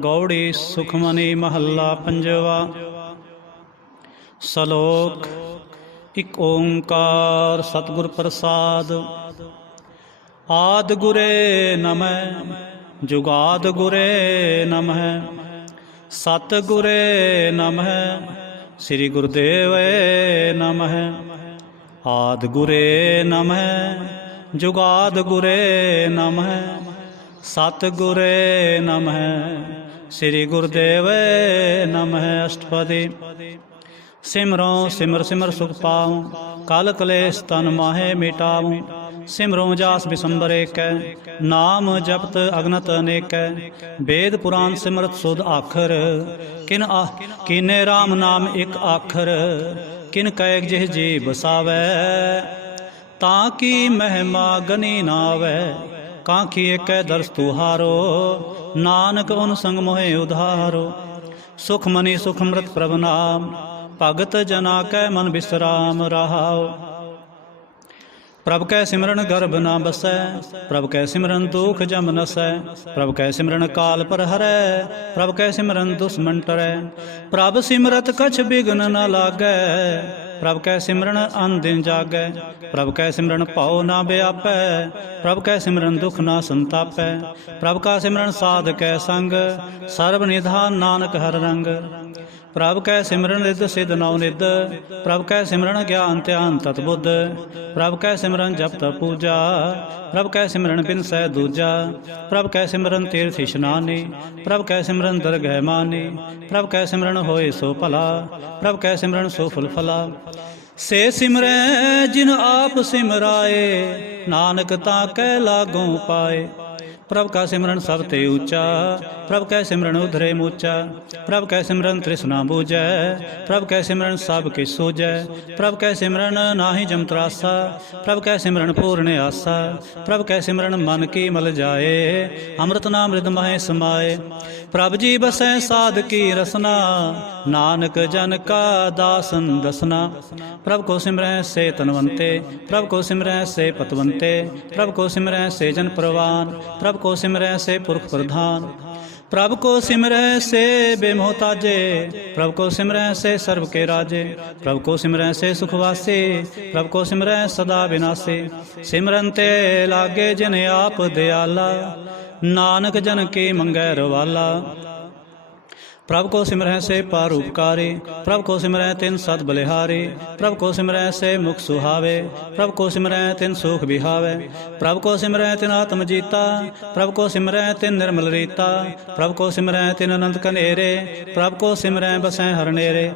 ਗੌੜੀ ਸੁਖਮਨੀ ਮਹੱਲਾ ਪੰਜਵਾ। ਸਲੋਕ। ਇਕ ਓੰਕਾਰ ਸਤਿਗੁਰ ਪ੍ਰਸਾਦ। ਆਦਿ ਗੁਰੇ ਨਮਹਿ ਜੁਗਾਦ ਗੁਰੇ ਨਮਹਿ ਸਤਿ ਗੁਰੇ ਨਮਹਿ ਸ੍ਰੀ ਗੁਰਦੇਵੇ ਨਮਹਿ। ਆਦਿ ਗੁਰੇ ਨਮਹਿ ਜੁਗਾਦ ਗੁਰੇ ਨਮਹਿ ਸਤਿ ਗੁਰੇ ਨਮਹਿ ਸ੍ਰੀ ਗੁਰਦੇਵੇ ਨਮਹਿ। ਅਸ਼ਟਪਦੀ। ਸਿਮਰੋ ਸਿਮਰ ਸਿਮਰ ਸੁਖ ਪਾਉ ਕਲ ਕਲੇਸ਼ ਤਨ ਮਾਹੇ ਮਿਟਾਉ। ਸਿਮਰੋ ਜਾਸ ਬਿਸੰਬਰ ਏਕੈ ਨਾਮ ਜਪਤ ਅਗਨਤ ਅਨੇਕੈ। ਵੇਦ ਪੁਰਾਨ ਸਿਮਰਤ ਸੁਧ ਆਖਰ ਕਿਨੇ ਰਾਮ ਨਾਮ ਇਕ ਆਖਰ। ਕਿਨ ਕੈਕ ਜਿਹ ਜੀ ਬਸਾਵੈ ਤਾਂ ਕੀ ਮਹਿਮਾ ਗਨੀ ਨਾਵੈ। ਕਾਂਖੀ ਏਕੈ ਦਰਸ ਤੁਹਾਰੋ ਨਾਨਕ ਓਨ ਸੰਗ ਮੋਹਿ ਉਧਾਰੋ। ਸੁਖ ਮਨੀ ਸੁਖ ਅੰਮ੍ਰਿਤ ਪ੍ਰਭ ਨਾਮ ਭਗਤ ਜਨਾ ਕੈ ਮਨ ਬਿਸਰਾਮ ਰਹਾਉ। ਪ੍ਰਭ ਕੈ ਸਿਮਰਨ ਗਰਭ ਨਾ ਬਸੈ ਪ੍ਰਭ ਕੈ ਸਿਮਰਨ ਦੁਖ ਜਮ ਨਸੈ। ਪ੍ਰਭ ਕੈ ਸਿਮਰਨ ਕਾਲ ਪਰ ਹਰੈ ਪ੍ਰਭ ਕੈ ਸਿਮਰਨ ਦੁਸ਼ਮਨ ਟਰੈ। ਪ੍ਰਭ ਸਿਮਰਤ ਕਛ ਬਿਘਨ ਨ ਲਾਗੈ ਪ੍ਰਭ ਕੈ ਸਿਮਰਨ ਅਨ ਦਿਨ ਜਾਗੈ। ਪ੍ਰਭ ਕੈ ਸਿਮਰਨ ਭਉ ਨਾ ਵਿਆਪੈ ਪ੍ਰਭ ਕੈ ਸਿਮਰਨ ਦੁਖ ਨਾ ਸੰਤਾਪੈ। ਪ੍ਰਭ ਕਾ ਸਿਮਰਨ ਸਾਧ ਕੈ ਸੰਗ ਸਰਬ ਨਿਧਾਨ ਨਾਨਕ ਹਰ ਰੰਗ। ਪ੍ਰਭ ਕੈ ਸਿਮਰਨ ਰਿੱਧ ਸਿੱਧ ਨਉ ਨਿਧ ਪ੍ਰਭ ਕੈ ਸਿਮਰਨ ਗਿਆਨ ਧਿਆਨ ਤਤ ਬੁੱਧ। ਪ੍ਰਭ ਕੈ ਸਿਮਰਨ ਜਪ ਤਪ ਪੂਜਾ ਪ੍ਰਭ ਕੈ ਸਿਮਰਨ ਬਿਨ ਸਹਿ ਦੂਜਾ। ਪ੍ਰਭ ਕੈ ਸਿਮਰਨ ਤੀਰਥ ਇਸ਼ਨਾਨੀ ਪ੍ਰਭ ਕੈ ਸਿਮਰਨ ਦਰਗਹਿ ਮਾਨੀ। ਪ੍ਰਭ ਕੈ ਸਿਮਰਨ ਹੋਏ ਸੋ ਭਲਾ ਪ੍ਰਭ ਕੈ ਸਿਮਰਨ ਸੋ ਫੁਲ ਫਲਾ। ਸੇ ਸਿਮਰੈ ਜਿਨ ਆਪ ਸਿਮਰਾਏ ਨਾਨਕ ਤਾਂ ਕੈ ਲਾਗੋਂ ਪਾਏ। ਪ੍ਰਭ ਕਾ ਸਿਮਰਨ ਸਭ ਤੇ ਉੱਚਾ ਪ੍ਰਭ ਕੈ ਸਿਮਰਨ ਉਧਰੇ ਮੂਚਾ। ਪ੍ਰਭ ਕੈ ਸਿਮਰਨ ਤ੍ਰਿਸ਼ਨਾ ਬੂਝੈ ਪ੍ਰਭ ਕੈ ਸਿਮਰਨ ਸਭ ਕਿਛ ਸੂਝੈ। ਪ੍ਰਭ ਕੈ ਸਿਮਰਨ ਨਾਹੀ ਜਮ ਤਰਾਸਾ ਪ੍ਰਭ ਕੈ ਸਿਮਰਨ ਪੂਰਨ ਆਸਾ। ਪ੍ਰਭ ਕੈ ਸਿਮਰਨ ਮਨ ਕੀ ਮਲ ਜਾਏ ਅੰਮ੍ਰਿਤ ਨਾਮ ਰਿਦ ਮਹਿ ਸਮਾਏ। ਪ੍ਰਭ ਜੀ ਬਸੈ ਸਾਧ ਕੀ ਰਸਨਾ ਨਾਨਕ ਜਨ ਕਾ ਦਾਸਨ ਦਸਨਾ। ਪ੍ਰਭ ਕੋ ਸਿਮਰੈ ਸੇ ਤਨਵੰਤੇ ਪ੍ਰਭ ਕੋ ਸਿਮਰੈ ਸੇ ਪਤਵੰਤੇ। ਪ੍ਰਭ ਕੋ ਸਿਮਰੈ ਸੇ ਜਨ ਪ੍ਰਵਾਨ ਪ੍ਰਭ ਕੋ ਸਿਮਰੈ ਸੇ ਪੁਰਖ ਪ੍ਰਧਾਨ। ਪ੍ਰਭ ਕੋ ਸਿਮਰੈ ਸੇ ਬੇਮੋਹਤਾਜੇ ਪ੍ਰਭ ਕੋ ਸਿਮਰੈ ਸੇ ਸਰਬ ਕੇ ਰਾਜੇ। ਪ੍ਰਭ ਕੋ ਸਿਮਰੈ ਸੇ ਸੁਖ ਵਾਸੇ ਪ੍ਰਭ ਕੋ ਸਿਮਰੈ ਸਦਾ ਬਿਨਾਸੇ। ਸਿਮਰਨ ਤੇ ਲਾਗੇ ਜਿਨ ਆਪ ਦਿਆਲਾ ਨਾਨਕ ਜਨ ਕੀ ਮੰਗੈ ਰਵਾਲਾ। ਪ੍ਰਭ ਕੋ ਸਿਮਰੈ ਸੇ ਪਰਉਪਕਾਰੀ ਪ੍ਰਭ ਕੋ ਸਿਮਰੈ ਤਿਨ ਸਦ ਬਲਿਹਾਰੀ। ਪ੍ਰਭ ਕੋ ਸਿਮਰੈ ਸੇ ਮੁਖ ਸੁਹਾਵੇ ਪ੍ਰਭ ਕੋ ਸਿਮਰੈ ਤਿਨ ਸੁਖ ਬਿਹਾਵੇ। ਪ੍ਰਭ ਕੋ ਸਿਮਰੈ ਤਿਨ ਆਤਮ ਜੀਤਾ ਪ੍ਰਭ ਕੋ ਸਿਮਰੈ ਤਿਨ ਨਿਰਮਲ ਰੀਤਾ। ਪ੍ਰਭ ਕੋ ਸਿਮਰੈ ਤਿਨ ਅਨੰਤ ਕਨੇਰੇ ਪ੍ਰਭ ਕੋ ਸਿਮਰੈ ਬਸੈ ਹਰ ਨੇਰੇ।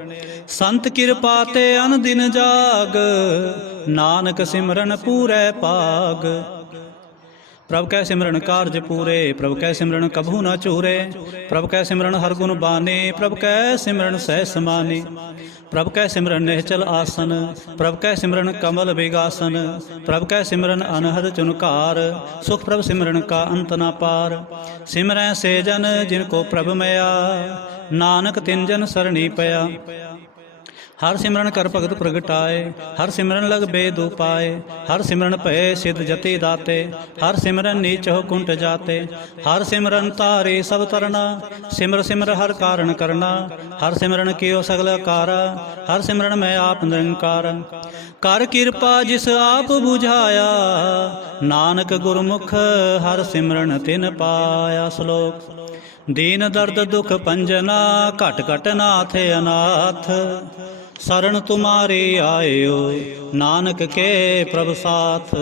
ਸੰਤ ਕਿਰਪਾ ਤੇ ਅਨ ਦਿਨ ਜਾਗ ਨਾਨਕ ਸਿਮਰਨ ਪੂਰੈ ਭਾਗ। ਪ੍ਰਭ ਕੈ ਸਿਮਰਨ ਕਾਰਜ ਪੂਰੇ ਪ੍ਰਭ ਕੈ ਸਿਮਰਨ ਕਭੂ ਨਾ ਚੂਰੇ। ਪ੍ਰਭ ਕੈ ਸਿਮਰਨ ਹਰ ਗੁਣ ਬਾਨੀ ਪ੍ਰਭ ਕੈ ਸਿਮਰਨ ਸਹਿ ਸਮਾਨੀ। ਪ੍ਰਭ ਕੈ ਸਿਮਰਨ ਨਿਹਚਲ ਆਸਨ ਪ੍ਰਭ ਕੈ ਸਿਮਰਨ ਕਮਲ ਬਿਗਾਸਨ। ਪ੍ਰਭ ਕੈ ਸਿਮਰਨ ਅਨਹਦ ਚੁਨਕਾਰ ਸੁਖ ਪ੍ਰਭ ਸਿਮਰਨ ਕਾ ਅੰਤ ਨਾ ਪਾਰ। ਸਿਮਰੈ ਸੇ ਜਨ ਜਿਨ ਕੋ ਪ੍ਰਭ ਮਿਆ ਨਾਨਕ ਤਿਨ ਜਨ ਸਰਣੀ ਪਿਆ। ਹਰ ਸਿਮਰਨ ਕਰ ਭਗਤ ਪ੍ਰਗਟਾਏ ਹਰ ਸਿਮਰਨ ਲਗ ਬੇਦ ਉਪਾਏ। ਹਰ ਸਿਮਰਨ ਭਏ ਸਿਧ ਜਤੀ ਦਾਤੇ ਹਰ ਸਿਮਰਨ ਨੀਚਹੁ ਕੁੰਟ ਜਾਤੇ। ਹਰ ਸਿਮਰਨ ਤਾਰੇ ਸਭ ਤਰਨਾ ਸਿਮਰ ਸਿਮਰ ਹਰ ਕਾਰਨ ਕਰਨਾ। ਹਰ ਸਿਮਰਨ ਕੀਓ ਸਗਲ ਕਾਰਾ ਹਰ ਸਿਮਰਨ ਮੈਂ ਆਪ ਨਿਰੰਕਾਰ। ਕਰ ਕਿਰਪਾ ਜਿਸ ਆਪ ਬੁਝਾਇਆ ਨਾਨਕ ਗੁਰਮੁਖ ਹਰ ਸਿਮਰਨ ਤਿਨ ਪਾਇਆ। ਸ਼ਲੋਕ। ਦੀਨ ਦਰਦ ਦੁਖ ਪੰਜਨਾ ਘਟ ਘਟ ਨਾਥ ਅਨਾਥ। शरण तुम्हारे आयो नानक के प्रभ साथ।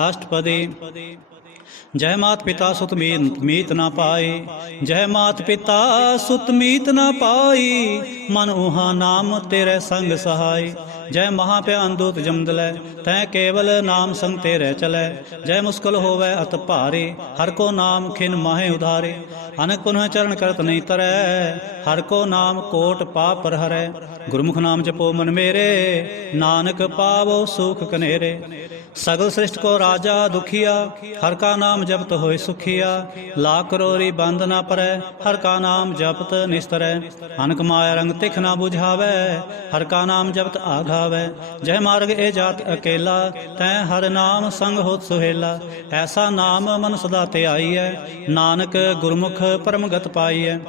अष्टपदी। जय मात पिता सुत मीत ना पाई जय मात पिता सुत मीत ना पाई। मन उहा नाम तेरे संग सहाय। जय महाभयान दूत जमदलै तै केवल नाम संग तेरे चलै। जय मुश्किल होवै अत भारी हर को नाम खिन माहे उधारे। अनक पुनः चरण करत नहीं तरै हर को नाम कोट पाप पर हरै। गुरमुख नाम जपो मन मेरे नानक पावो सुख कनेरे। सगल सृष्ट को राजा दुखिया हर का नाम जपत होय सुखिया। लाख करोरी बंद ना परै हर का नाम जपत निस्तरै। अनक माया रंग तिख ना बुझावै हर का नाम जपत आघात धावै। जय मार्ग ए जात अकेला, तै हर नाम संग होत सुहेला। ऐसा नाम मन सदा ध्याईऐ, नानक गुरमुख परम गत पाईऐ।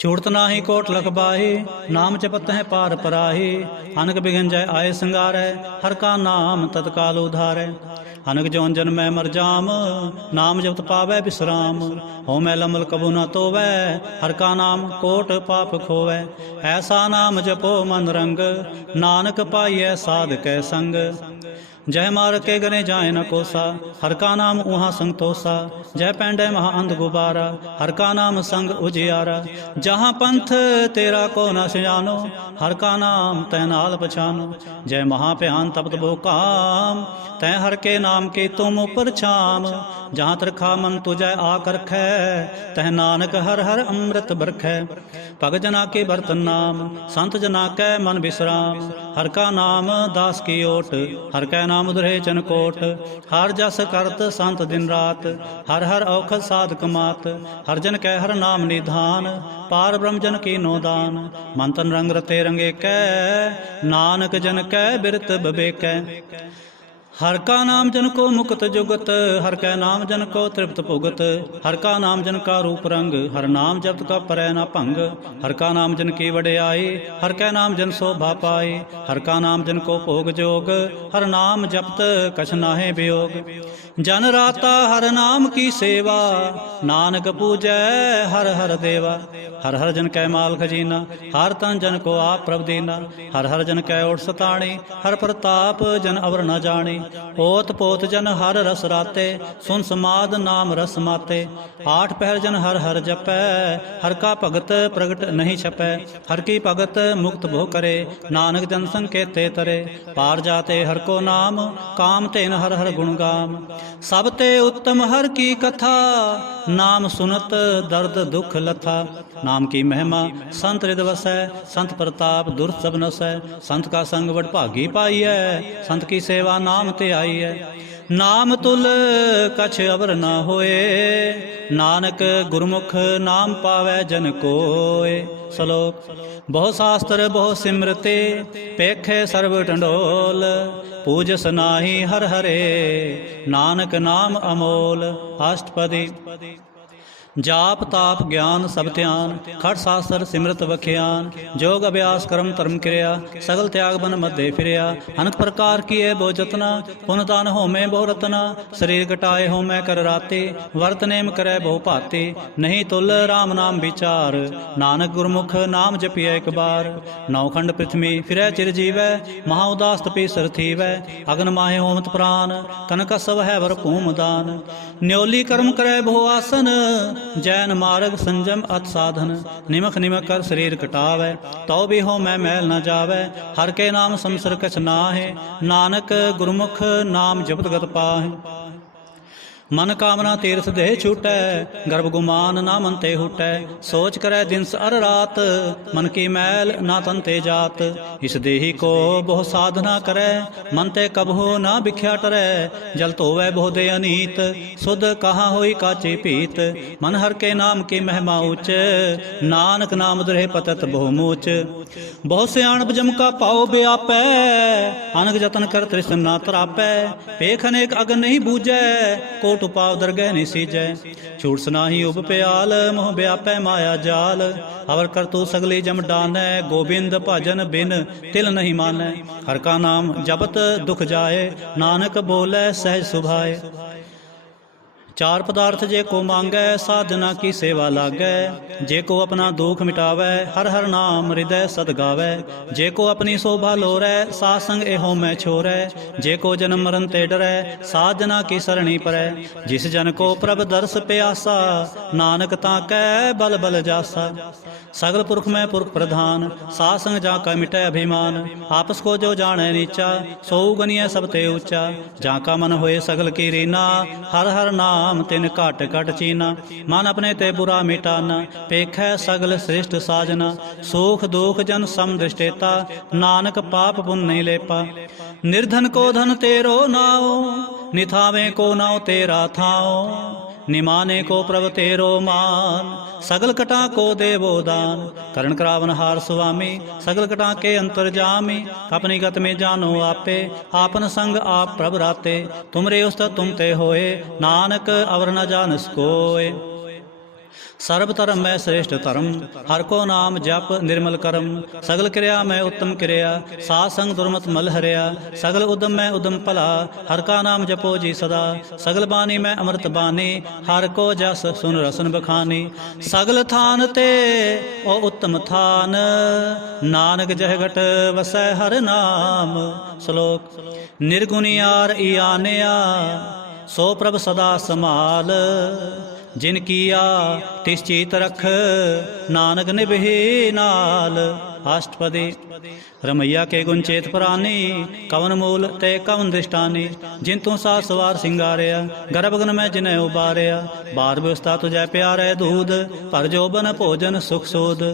छूटत नाही कोट लख बाही, नाम जपत है पार पराही। अनक बिघन जय आए संगारै, हर का नाम तत्काल उधारै। अनक जौन जन मैं मर जाम, नाम जपत पावै विश्राम। हो मैं लमल कबू न तोवै, हर का नाम कोट पाप खोवै। ऐसा नाम जपो मन रंग, नानक पाइयै साध कै संग। जय मार्ग के गने जाए न कोसा, हर का नाम उहाँ संग तोसा। जय पैंडे महा अंध गुबारा, हर का नाम संग उजियारा। जहाँ पंथ तेरा को न सियानो, हर का नाम तै नाल पछानो। जय महाभयान तपत बो काम, तै हर के नाम की तुम उपर छाम। जहाँ तरखा मन तुझै आकर रै, तह नानक हर हर अमृत बरखै। भगत जना के बर्तन नाम, संत जना कै मन विश्राम। हर का नाम दास की ओट, हर कै नाम दुरे चनकोट। हर जस करत संत दिन रात, हर हर औखद साधक मात। हर जन कै हर नाम निधान, पार ब्रह्म जन की नो दान। मन तन रंग रते रंगे कै, नानक जन कै बिरत बबेकै। हर का नाम जन को मुक्त जुगत, हर कै नाम जन को तृप्त भुगत। हर का नाम जन का रूप रंग, हर नाम जपत का परै न भंग। हर का नाम जन की वड्याई, हर कै नाम जन शोभा पाई। हर का नाम जन को भोग जोग, हर नाम जपत कछ नाहे वियोग। जन राता हर नाम की सेवा, नानक पूजै हर हर देवा। हर हर जन कै माल खजीना, हर तन जन को आप प्रभ दीना। हर हर जन कै ओट सताणी, हर प्रताप जन अवर न जानी। ओत पोत जन हर रस राते, सुन समाद नाम रस माते। आठ पहर जन हर हर जपै, हर का भगत प्रगट नहीं छपै। हर की भगत मुक्त भो करे, नानक जन संकेते तरे। पार जाते हर को नाम, काम तेन हर हर गुण गाम। सब ते उत्तम हर की कथा, नाम सुनत दर्द दुख लथा। नाम की महिमा संत हृदय वसै, संत प्रताप दुर्त सब नसै। संत का संग वड भागी पाइयै, संत की सेवा नाम ते आई है। नाम तुल कछ अवर न होए, नानक गुरमुख नाम पावै जन कोय। श्लोक। बहु शास्त्र बहु सिमरते, पेखे सर्व टंडोल। पूजस नाहि हर हरे, नानक नाम अमोल। अष्टपदी। जाप ताप ज्ञान सब ध्यान, खट शास्त्र सिमरत बखियान। जोग अभ्यास कर्म धर्म क्रिया, सगल त्याग बन मध्य फिरिया। अनक प्रकार किए बो जतना, पुन दान होमे बहु रतना। शरीर घटाए होमे कर राते, वर्त नेम करे बहु भाते। नहीं तुल राम नाम विचार, नानक गुरमुख नाम जपिए एक बार। नौखंड पृथ्वी फिरै चिर जीवै, महा उदास तपी सर थीवै। अग्न माहे होमत प्राण, तनक सब है वर भूम दान। न्योली कर्म करे बहु आसन, जैन मार्ग संजम अत साधन। निमख निमख कर शरीर कटावै, तो भी हो मैं मैल न जावै। हर के नाम संसर कछ नाहे, नानक गुरमुख नाम जपत गत पाहे। मन कामना तीर्थ देह छूटै, गर्भ गुमान ना मन ते हुटै। सोच करे दिनस अर रात, मन की मैल ना तन ते जात। इस देही को बहु साधना करे, मन ते कबहु ना बिख्या टरै। जल धोवै बहु दे अनीत, सुध कहाँ होई काची पीत। मन हर के नाम की महिमा उच्च, नानक नाम दुरे पतत बहु मूच। बहु सियाणप जम का पाओ व्यापै, अनक जतन कर तृष्ण ना तरापै। पेख अनेक अगन नहीं बूझै, कोट उपाव दरगह नहीं सीजै। छूट सुनाही उब प्याल, मोह व्यापै माया जाल। अवर कर तू सगली जम डानै, गोबिंद भजन बिन तिल नहीं मानै। हर का नाम जपत दुख जाए, नानक बोलै सहज सुभाए। चार पदार्थ जे को मांगै, साधना की सेवा लागै। जे को अपना दुख मिटावै, हर हर नाम हृदय सद गावै। जे को अपनी शोभा लोरै, साध संग एहो मैं छोरै। जे को जन्म मरण ते डरै, साधना की सरणी परै। जिस जन को प्रभ दर्श प्यासा, नानक ताकै बल बल जासा। सगल पुरख में पुरख प्रधान, साध संग जाका मिटै अभिमान। आपस को जो जानै नीचा, सो गनिय सब ते ऊंचा। जाका मन होए सगल की रीना, हर हर नाम तिन घट घट चीना। मन अपने ते बुरा मिटाना, पेखै सगल श्रेष्ठ साजना। सुख दुख जन सम दृष्टेता, नानक पाप पुन नहीं लेपा। निर्धन को धन तेरो नाओ, निथावे को नाओ तेरा थाओ। निमाने को प्रभ तेरो मान, सगल कटा को देवो दान। करण करावन हार स्वामी, सगल कटा के अंतर जामी। अपनी गत में जानो आपे, आपन संग आप प्रभ राते। तुमरे उस्त तुम ते होए, नानक अवर न जानस कोय। सर्ब धर्म मैं श्रेष्ठ धर्म, हर को नाम जप निर्मल करम। सगल क्रिया मैं उत्तम क्रिया, साध संग दुर्मत मल हरिया। सगल उद्यम मैं उद्यम भला, हर का नाम जपो जी सदा। सगल बानी मैं अमृत बानी, हर को जस सुन रसन बखानी। सगल थान ते ओ उत्तम थान, नानक जह घट वसै हर नाम। श्लोक निर्गुणियार इयानया, सो प्रभ सदा समाल। जिन किया तिस चीत रख, नानक निभे नाल। अष्टपदी रमैया के गुण चेत पुरानी, कवन मूल ते कवन दृष्टानी। जिन तू सा सवार सिंगारिया, गर्भगन में जिन्हें उबारिया। बार व्यवस्था तुझे प्यारे दूध, पर जोबन भोजन सुख सूद।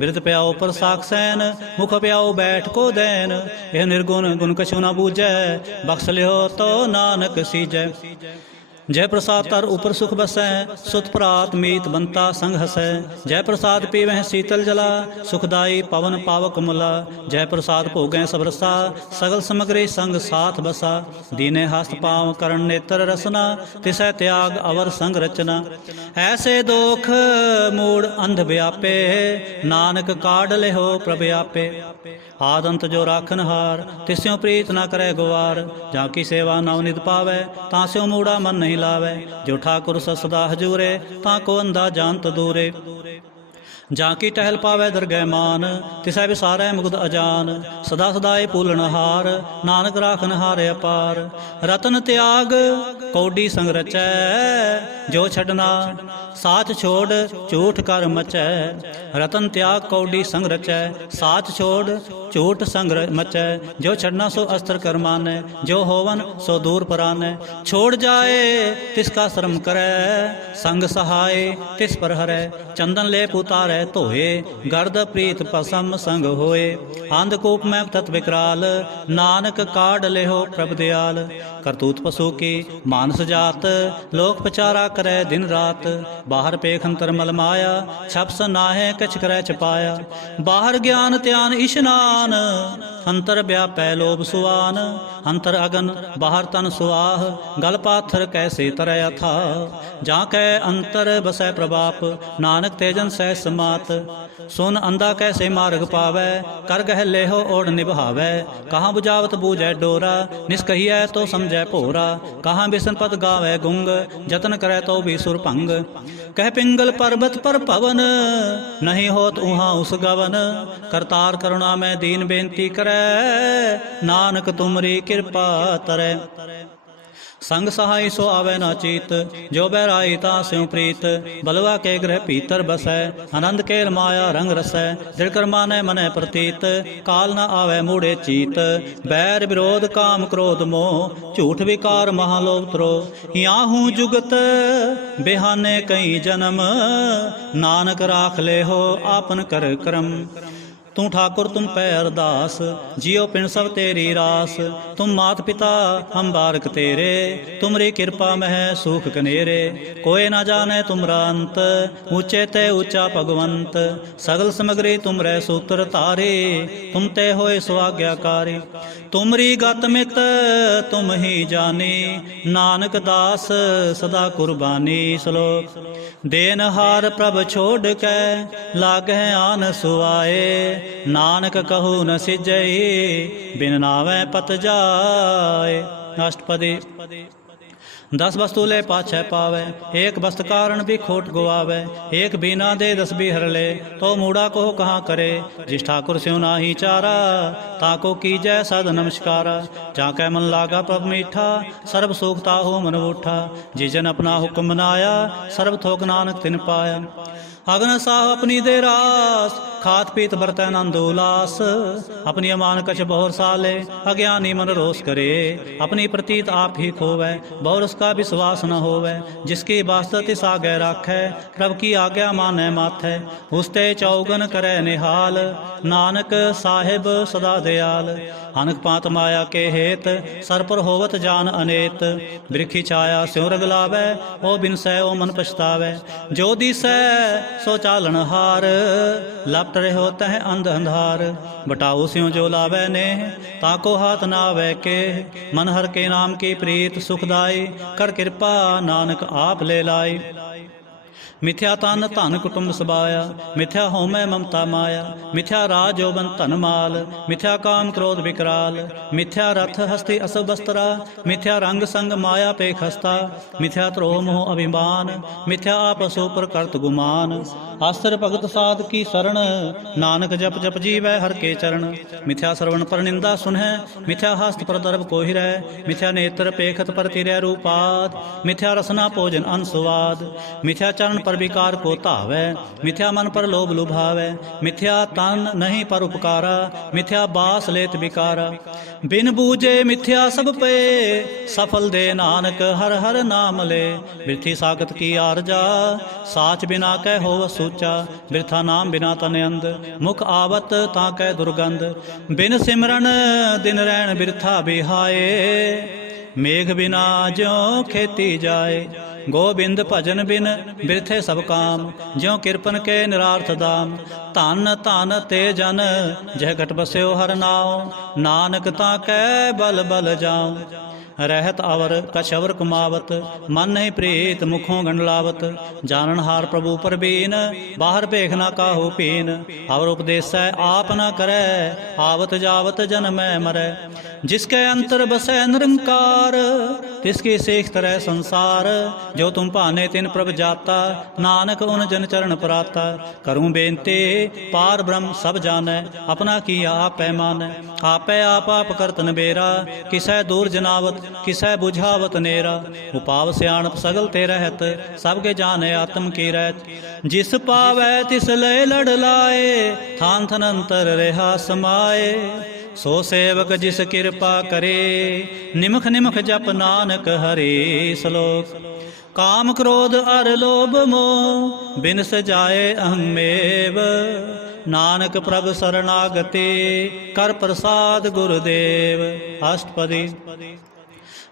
मृत प्याओ पर साक्षैन, मुख प्याओ बैठ को दैन। यह निर्गुण गुण कछु न बूझै, बख्श लियो तो नानक सीजै। जय प्रसाद तर ऊपर सुख बसै, सुत प्रात मीत बनता संग हसै। जय प्रसाद पीवह शीतल जला, सुखदाई पवन पावक मुला। जय प्रसाद भोगै सब रसा, सगल समग्री संग साथ बसा। दीने हस्त पाँव करण नेत्र रसना, तिसै त्याग अवर संग रचना। ऐसे दोख मूड अंध व्यापे, नानक काढ़ लेहो प्रभ आपे। आदंत जो राखन हार, तिस्यों प्रीत न करे गुवार। जाकी सेवा नवनित पावै, तास्यों मूढ़ा मन नहीं लावै। जो ठाकुर सदा हजूरे, ताको अंधा जानत दूरे। जाकी टहल पावै दरगह मान, तिसै विसारै मुग्ध अजान। सदा सदाए पूलन हार, नानक राखन हारे अपार। रतन त्याग कौडी संग रचै, जो छडना साच छोड़ झूठ कर मचै। रतन त्याग कौडी संग रचै, साच छोड़ झूठ संग मचै। जो छड़ना सो अस्त्र कर मानै, जो होवन सो दूर परानै। छोड़ जाए तिसका श्रम करै, संग सहाय तिस पर हरै। चंदन ले उतारै धोए, गर्द प्रीत पसम संग होए। अंधकूप में तत् विकराल, नानक काढ़ लेहो प्रभ दयाल। करतूत पशु की मानस जात, लोक पचारा करे दिन रात। बाहर पेख अंतर मल माया, छपस नाहे कछ करे छपाया। बाहर ज्ञान त्यान इशनान, अंतर व्यापै लोभ सुआन। अंतर अगन बाहर तन सुआह, गल पाथर कैसे तरय था। जाकै अंतर बसै प्रभाप, नानक तेजन सह समात। सुन अंधा कैसे मार्ग पावै, कर गह लेहो ओढ़ निभावै। कहाँ बुझावत बूझै डोरा, निष्कहियै तो समझै भोरा। कहाँ बिसन पद गावै गुंग, जतन करे तो भी सुर भंग। कह पिंगल पर्वत पर पवन, नहीं होत उहाँ उस गवन। करतार करुणा में दीन बेनती करे, नानक तुमरी कृपा तरै। संग सहाय सो आवे ना चीत, जो बैराई तास्यों प्रीत। बलवा के ग्रह भीतर बसै, आनंद केल माया रंग रसै। दृढ़ कर मानै मनै प्रतीत, काल न आवे मूढ़े चीत। बैर विरोध काम क्रोध मोह, झूठ विकार महालोभ त्रोह। याहू जुगत बेहाने कई जन्म, नानक राख ले हो आपन कर करम। तू ठाकुर तुम पै अरदास, जियो पिण सब तेरी रास। तुम मात पिता हम बारक तेरे, तुमरी कृपा मह सूख कनेरे। कोई न जाने तुमरा अंत, ऊंचे ते ऊंचा भगवंत। सगल समग्री तुमरे सूत्र तारे, तुम ते होए स्वाज्ञाकारी। तुमरी गत मित तुम ही जानी, नानक दास सदा कुर्बानी। श्लोक देन हार प्रभ छोड़ के, लागै आन सुआए। नानक कहू न सिजई, बिन नावै पत जाए। अष्टपदी 10 वस्तु ले पाछै पावै, एक वस्त कारण भी खोट गुआवै। एक बिना दे 10 भी हर ले, तो मूढ़ा को कहाँ करे। जिस ठाकुर स्यों नाही चारा, ताको कीजै सद नमस्कारा। जाकै मन लागा प्रभ मीठा, सर्व सुखता हो मन उठा। जिजन अपना हुक्म मनाया, सर्व थोक नानक तिन पाया। अगन साह अपनी दे रास, खात पीत बरतै नंद उलास। अपनी अमान कछ बहुर साले, अज्ञानी मन रोष करे। अपनी प्रतीत आप ही खोवै, बहुरस उसका विश्वास न होवे। जिसकी बास्त तिस आगे राखै, प्रभ की आज्ञा मानै माथै। उसते चौगन करे निहाल, नानक साहिब सदा दयाल। अनक पात माया के हेत, सर पर होवत जान अनेत। बिरखी छाया स्यों रग लावै, ओ बिनसै ओ मन पछतावै। जो दिसै सो चालन हार, लपट रहो तह अंध अंधार। बटाओ स्यों जो लावै नेह, ताको हाथ ना आवै के। मन हर के नाम की प्रीत सुखदाई, कर कृपा नानक आप ले लाई। मिथ्या तन धन कुटुंब सबाया, मिथ्या होमै ममता माया। मिथ्या राज यौवन धन माल, मिथ्या काम क्रोध विकराल। मिथ्या रथ हस्ती असव बस्तरा, मिथ्या रंग संग माया पे खस्ता। मिथ्या त्रोह मोह अभिमान, मिथ्या आपसो पर करत गुमान। आस्तर भगत साध की शरण, नानक जप जप जीवै हर के चरण। मिथ्या श्रवण पर निंदा सुनह, मिथ्या हस्त पर दर्भ कोहि रह। मिथ्या नेत्र पेखत पर तिरय रूपात, मिथ्या रसना भोजन अनसुवाद। मिथ्या चरण पर विकार को धावै, मिथ्या मन पर लोभ लुभावै। मिथ्या तन नहीं पर उपकारा, मिथ्या बास लेत विकारा। बिन बूझे मिथ्या सब पे, सफल दे नानक हर हर नाम ले। बिरथी सागत की आरजा, साच बिना कै होव सूचा। बिरथा नाम बिना तन अंध, मुख आवत ताकै दुर्गंध। बिन सिमरन दिन रैन बिरथा बिहाए, मेघ बिना ज्यों खेती जाए। गोबिंद भजन बिन बिरथे सब काम, ज्यों किरपन के निरार्थ दाम। धन धन ते जन जह घट बस्यो हर नाव, नानक ताकै बल बल जाऊं। रहत अवर कछवर कुमावत, मन नहीं प्रीत मुखों गंडलावत। जानन हार प्रभु परबीन, बाहर भेख न काहू पीन। अवर उपदेसै आप न करै, आवत जावत जन्मै मरै। जिसके अंतर बसै निरंकार, तिसकी सीख तरह संसार। जो तुम भाने तिन प्रभ जाता, नानक उन जन चरण पराता। करूँ बेनती पार ब्रह्म सब जानै, अपना किया आपै मानै। आपै आप करत नबेरा, किसै दूर जनावत किसै बुझावत नेरा। उपाव सियाणप सगल ते रहत, सबके जाने आत्म की रहत। जिस पावै तिस लय लड़ लाए, थान थन अंतर रहा समाए। सो सेवक जिस कृपा करे, निमख निमख जप नानक हरि सलोक। काम क्रोध अर लोभ मोह, बिन सजाए अहमेव। नानक प्रभ शरणागति, कर प्रसाद गुरुदेव। अष्टपदी।